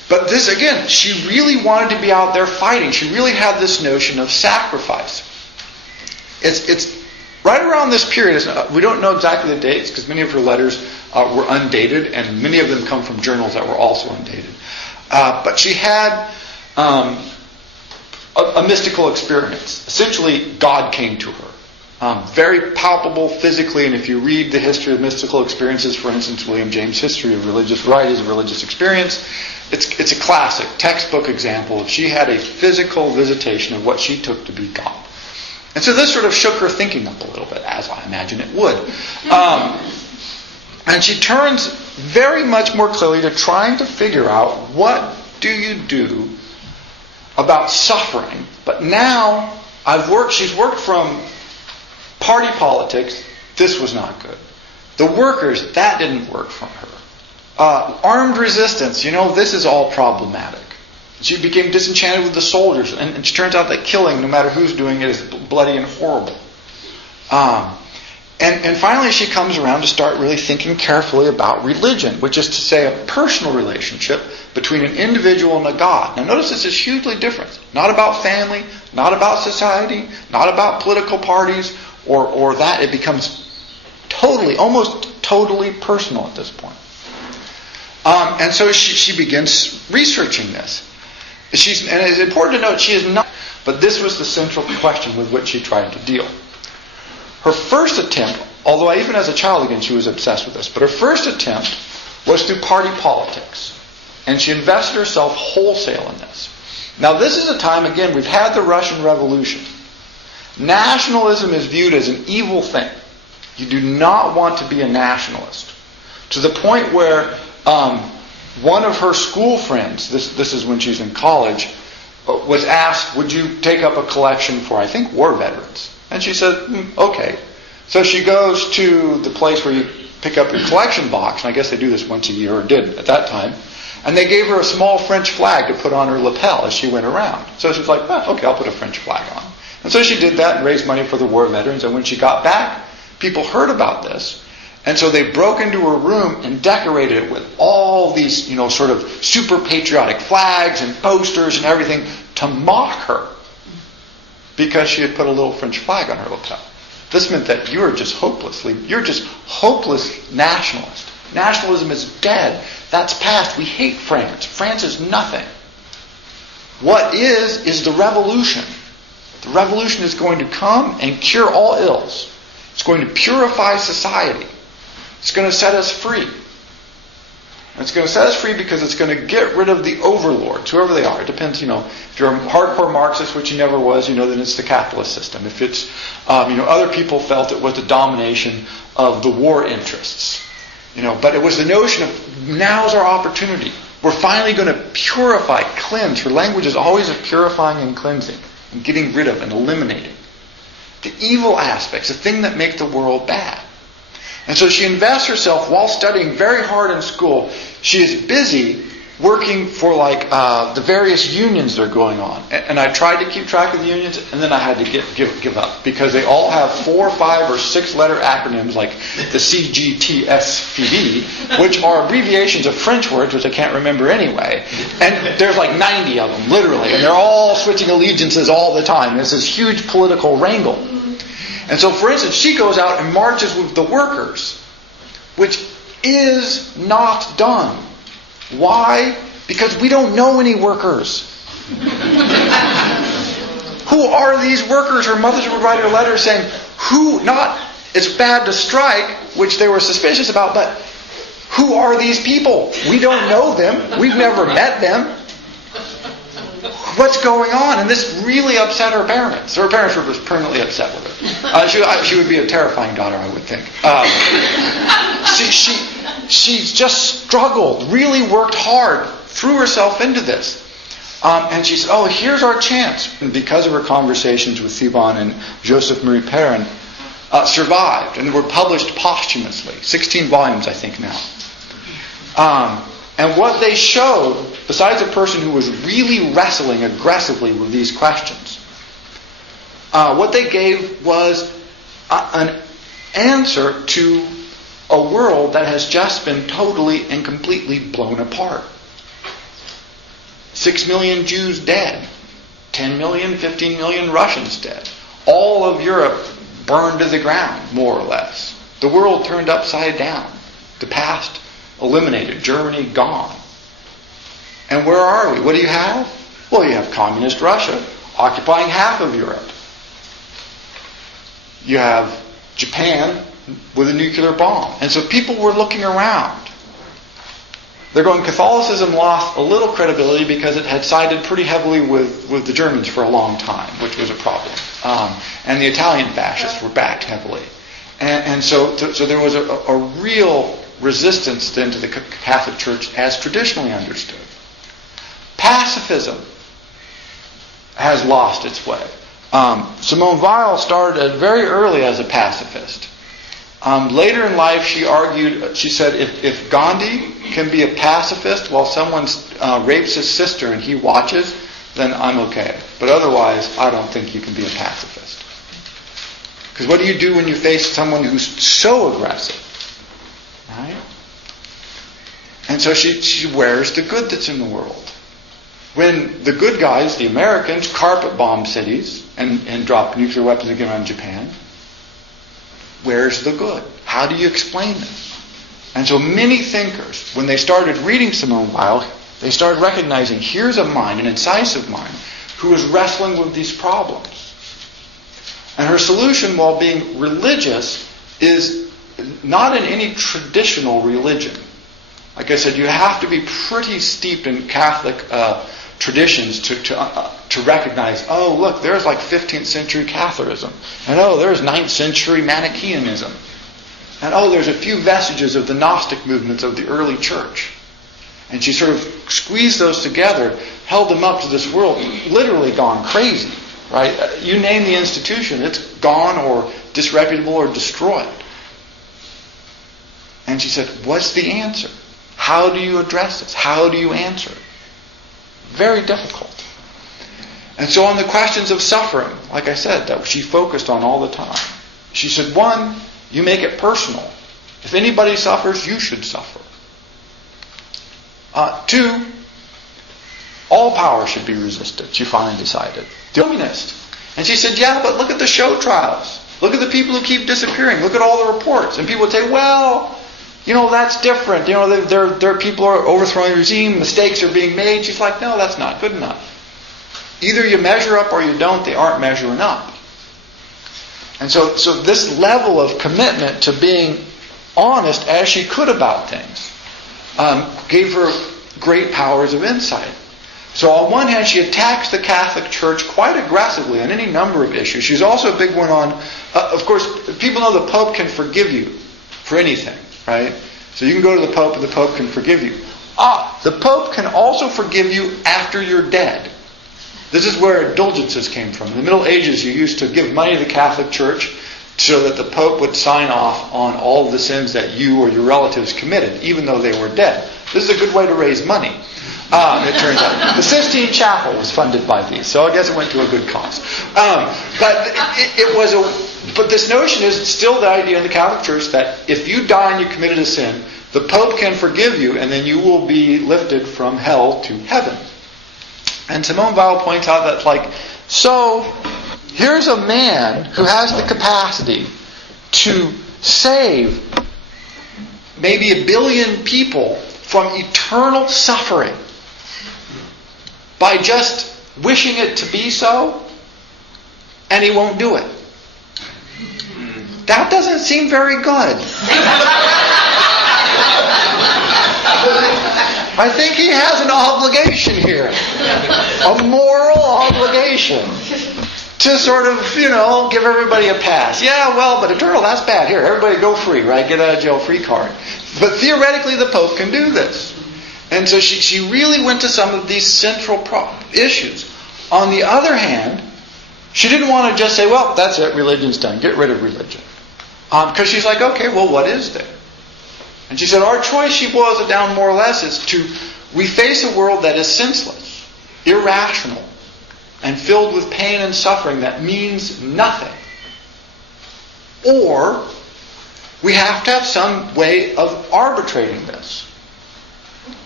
But this, again, she really wanted to be out there fighting. She really had this notion of sacrifice. It's right around this period. We don't know exactly the dates because many of her letters were undated, and many of them come from journals that were also undated. But she had a mystical experience. Essentially, God came to her. Very palpable physically, and if you read the history of mystical experiences, for instance, William James' History of Religious Varieties of Religious Experience, it's a classic textbook example of she had a physical visitation of what she took to be God. And so this sort of shook her thinking up a little bit, as I imagine it would. And she turns very much more clearly to trying to figure out, what do you do about suffering? But now she's worked from party politics. This was not good. The workers, that didn't work for her. Armed resistance, this is all problematic. She became disenchanted with the soldiers, and it turns out that killing, no matter who's doing it, is bloody and horrible. And finally she comes around to start really thinking carefully about religion, which is to say a personal relationship between an individual and a God. Now notice this is hugely different. Not about family, not about society, not about political parties, or that. It becomes almost totally personal at this point. And so she begins researching this. And it's important to note she is not, but this was the central question with which she tried to deal. Her first attempt, although even as a child again she was obsessed with this, but her first attempt was through party politics. And she invested herself wholesale in this. Now this is a time, again, we've had the Russian Revolution. Nationalism is viewed as an evil thing. You do not want to be a nationalist. To the point where one of her school friends, this is when she's in college, was asked, would you take up a collection for, I think, war veterans? And she said, okay. So she goes to the place where you pick up your collection box, and I guess they do this once a year, or did at that time, and they gave her a small French flag to put on her lapel as she went around. So she's like, okay, I'll put a French flag on. And so she did that and raised money for the war veterans, and when she got back, people heard about this. And so they broke into her room and decorated it with all these, sort of super patriotic flags and posters and everything to mock her because she had put a little French flag on her lapel. This meant that you're just hopeless nationalist. Nationalism is dead. That's past. We hate France. France is nothing. What is the revolution. The revolution is going to come and cure all ills. It's going to purify society. It's going to set us free. And it's going to set us free because it's going to get rid of the overlords, whoever they are. It depends, if you're a hardcore Marxist, which he never was, then it's the capitalist system. If it's, other people felt it was the domination of the war interests. But it was the notion of, now's our opportunity. We're finally going to purify, cleanse. Her language is always of purifying and cleansing, and getting rid of and eliminating the evil aspects, the thing that make the world bad. And so she invests herself, while studying very hard in school, she is busy working for the various unions that are going on. And I tried to keep track of the unions, and then I had to give up, because they all have 4, 5, or 6 letter acronyms like the CGTSPD, which are abbreviations of French words, which I can't remember anyway. And there's 90 of them, literally, and they're all switching allegiances all the time. It's this huge political wrangle. And so, for instance, she goes out and marches with the workers, which is not done. Why? Because we don't know any workers. Who are these workers? Her mothers would write her letters saying, it's bad to strike, which they were suspicious about, but who are these people? We don't know them. We've never met them. What's going on? And this really upset her parents. Her parents were just permanently upset with her. She would be a terrifying daughter, I would think. She just struggled, really worked hard, threw herself into this. And she said, here's our chance. And because of her conversations with Thibaut and Joseph Marie Perrin, survived and were published posthumously. 16 volumes, I think, now. And what they showed, besides a person who was really wrestling aggressively with these questions, what they gave was an answer to a world that has just been totally and completely blown apart. 6 million Jews dead. 10 million, 15 million Russians dead. All of Europe burned to the ground, more or less. The world turned upside down. The past eliminated. Germany gone. And where are we? What do you have? Well, you have communist Russia occupying half of Europe. You have Japan with a nuclear bomb. And so people were looking around. They're going, Catholicism lost a little credibility because it had sided pretty heavily with the Germans for a long time, which was a problem. And the Italian fascists were backed heavily. And so there was a real resistance then to the Catholic Church as traditionally understood. Pacifism has lost its way. Simone Weil started very early as a pacifist. Later in life, she said, if Gandhi can be a pacifist while someone rapes his sister and he watches, then I'm okay. But otherwise, I don't think you can be a pacifist. Because what do you do when you face someone who's so aggressive? Right? And so she wears the good that's in the world. When the good guys, the Americans, carpet bomb cities and drop nuclear weapons again on Japan, where's the good? How do you explain this? And so many thinkers, when they started reading Simone Weil, they started recognizing here's a mind, an incisive mind, who is wrestling with these problems. And her solution, while being religious, is not in any traditional religion. Like I said, you have to be pretty steeped in Catholic traditions to recognize, oh, look, there's like 15th century Catholicism. And oh, there's 9th century Manichaeanism. And oh, there's a few vestiges of the Gnostic movements of the early church. And she sort of squeezed those together, held them up to this world, literally gone crazy. Right? You name the institution, it's gone or disreputable or destroyed. And she said, what's the answer? How do you address this? How do you answer it? Very difficult. And so on the questions of suffering, like I said, that she focused on all the time. She said, one, you make it personal. If anybody suffers, you should suffer. Two, all power should be resisted, she finally decided. The communist. And she said, yeah, but look at the show trials. Look at the people who keep disappearing. Look at all the reports. And people would say, well, that's different. There are people who are overthrowing the regime. Mistakes are being made. She's like, no, that's not good enough. Either you measure up or you don't. They aren't measuring up. And so this level of commitment to being honest as she could about things gave her great powers of insight. So on one hand, she attacks the Catholic Church quite aggressively on any number of issues. She's also a big one on, of course, people know the Pope can forgive you for anything, right? So you can go to the Pope and the Pope can forgive you. The Pope can also forgive you after you're dead. This is where indulgences came from. In the Middle Ages, you used to give money to the Catholic Church so that the Pope would sign off on all of the sins that you or your relatives committed, even though they were dead. This is a good way to raise money. It turns out. The Sistine Chapel was funded by these, so I guess it went to a good cause. But this notion is still the idea in the Catholic Church that if you die and you committed a sin, the Pope can forgive you and then you will be lifted from hell to heaven. And Simone Weil points out that, so here's a man who has the capacity to save maybe 1 billion people from eternal suffering by just wishing it to be so, and he won't do it. That doesn't seem very good. I think he has an obligation here. A moral obligation. To sort of, give everybody a pass. Yeah, well, but eternal, that's bad. Here, everybody go free, right? Get out of jail free card. But theoretically, the Pope can do this. And so she really went to some of these central issues. On the other hand, she didn't want to just say, well, that's it, religion's done. Get rid of religion. Because she's like, okay, well, what is there? And she said, our choice, she boils it down more or less, is we face a world that is senseless, irrational, and filled with pain and suffering that means nothing. Or we have to have some way of arbitrating this.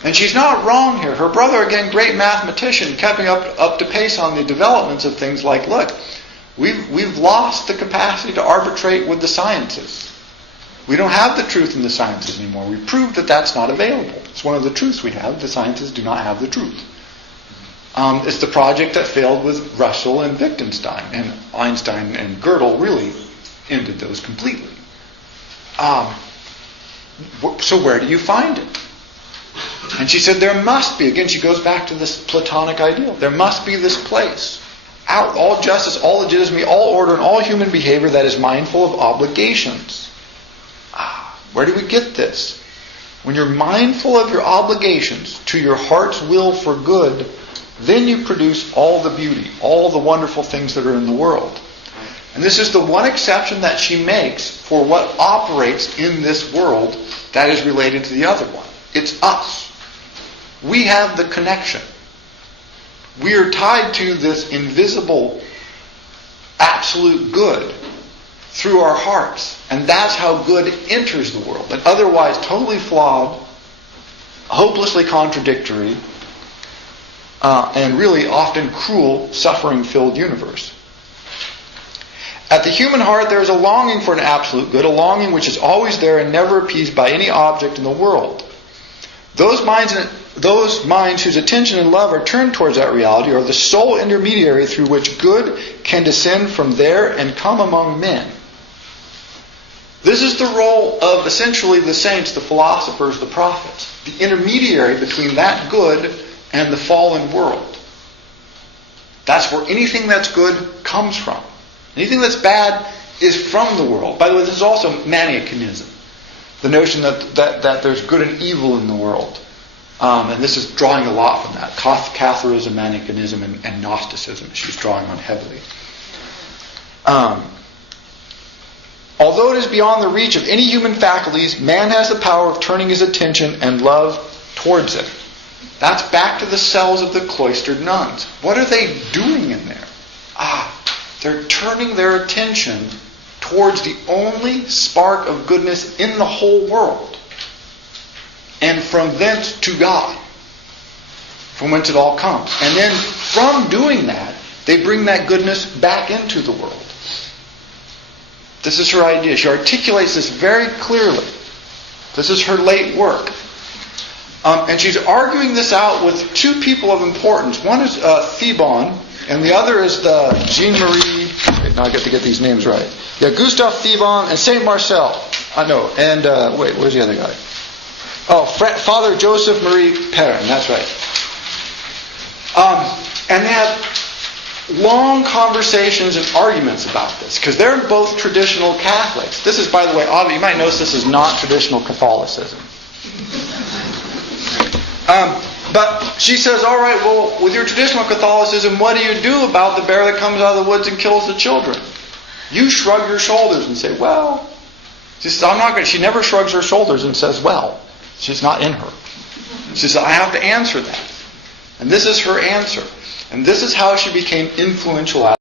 And she's not wrong here. Her brother, again, great mathematician, kept up to pace on the developments of things like, look, we've lost the capacity to arbitrate with the sciences. We don't have the truth in the sciences anymore. We proved that that's not available. It's one of the truths we have. The sciences do not have the truth. It's the project that failed with Russell and Wittgenstein, and Einstein and Gödel really ended those completely. So where do you find it? And she said there must be, again she goes back to this Platonic ideal, there must be this place, out all justice, all legitimacy, all order, and all human behavior that is mindful of obligations. Where do we get this? When you're mindful of your obligations to your heart's will for good, then you produce all the beauty, all the wonderful things that are in the world. And this is the one exception that she makes for what operates in this world that is related to the other one. It's us. We have the connection. We are tied to this invisible, absolute good through our hearts. And that's how good enters the world. An otherwise totally flawed, hopelessly contradictory, and really often cruel, suffering-filled universe. At the human heart there is a longing for an absolute good, a longing which is always there and never appeased by any object in the world. Those minds whose attention and love are turned towards that reality are the sole intermediary through which good can descend from there and come among men. This is the role of essentially the saints, the philosophers, the prophets, the intermediary between that good and the fallen world. That's where anything that's good comes from. Anything that's bad is from the world. By the way, this is also Manichaeism. The notion that there's good and evil in the world. And this is drawing a lot from that. Catharism, Manichaeism, and Gnosticism she's drawing on heavily. Although it is beyond the reach of any human faculties, man has the power of turning his attention and love towards it. That's back to the cells of the cloistered nuns. What are they doing in there? They're turning their attention towards the only spark of goodness in the whole world. And from thence to God. From whence it all comes. And then from doing that, they bring that goodness back into the world. This is her idea. She articulates this very clearly. This is her late work. And she's arguing this out with two people of importance. One is Thebon, and the other is the Jean-Marie... Wait, now I get to get these names right. Yeah, Gustave Thebon and Saint Marcel. And where's the other guy? Father Joseph Marie Perrin, that's right. And they have long conversations and arguments about this, because they're both traditional Catholics. This is, by the way, you might notice this is not traditional Catholicism. But she says, all right, well, with your traditional Catholicism, what do you do about the bear that comes out of the woods and kills the children? You shrug your shoulders and say, well. She says, I'm not going to. She never shrugs her shoulders and says, well. It's just not in her. She says, I have to answer that. And this is her answer. And this is how she became influential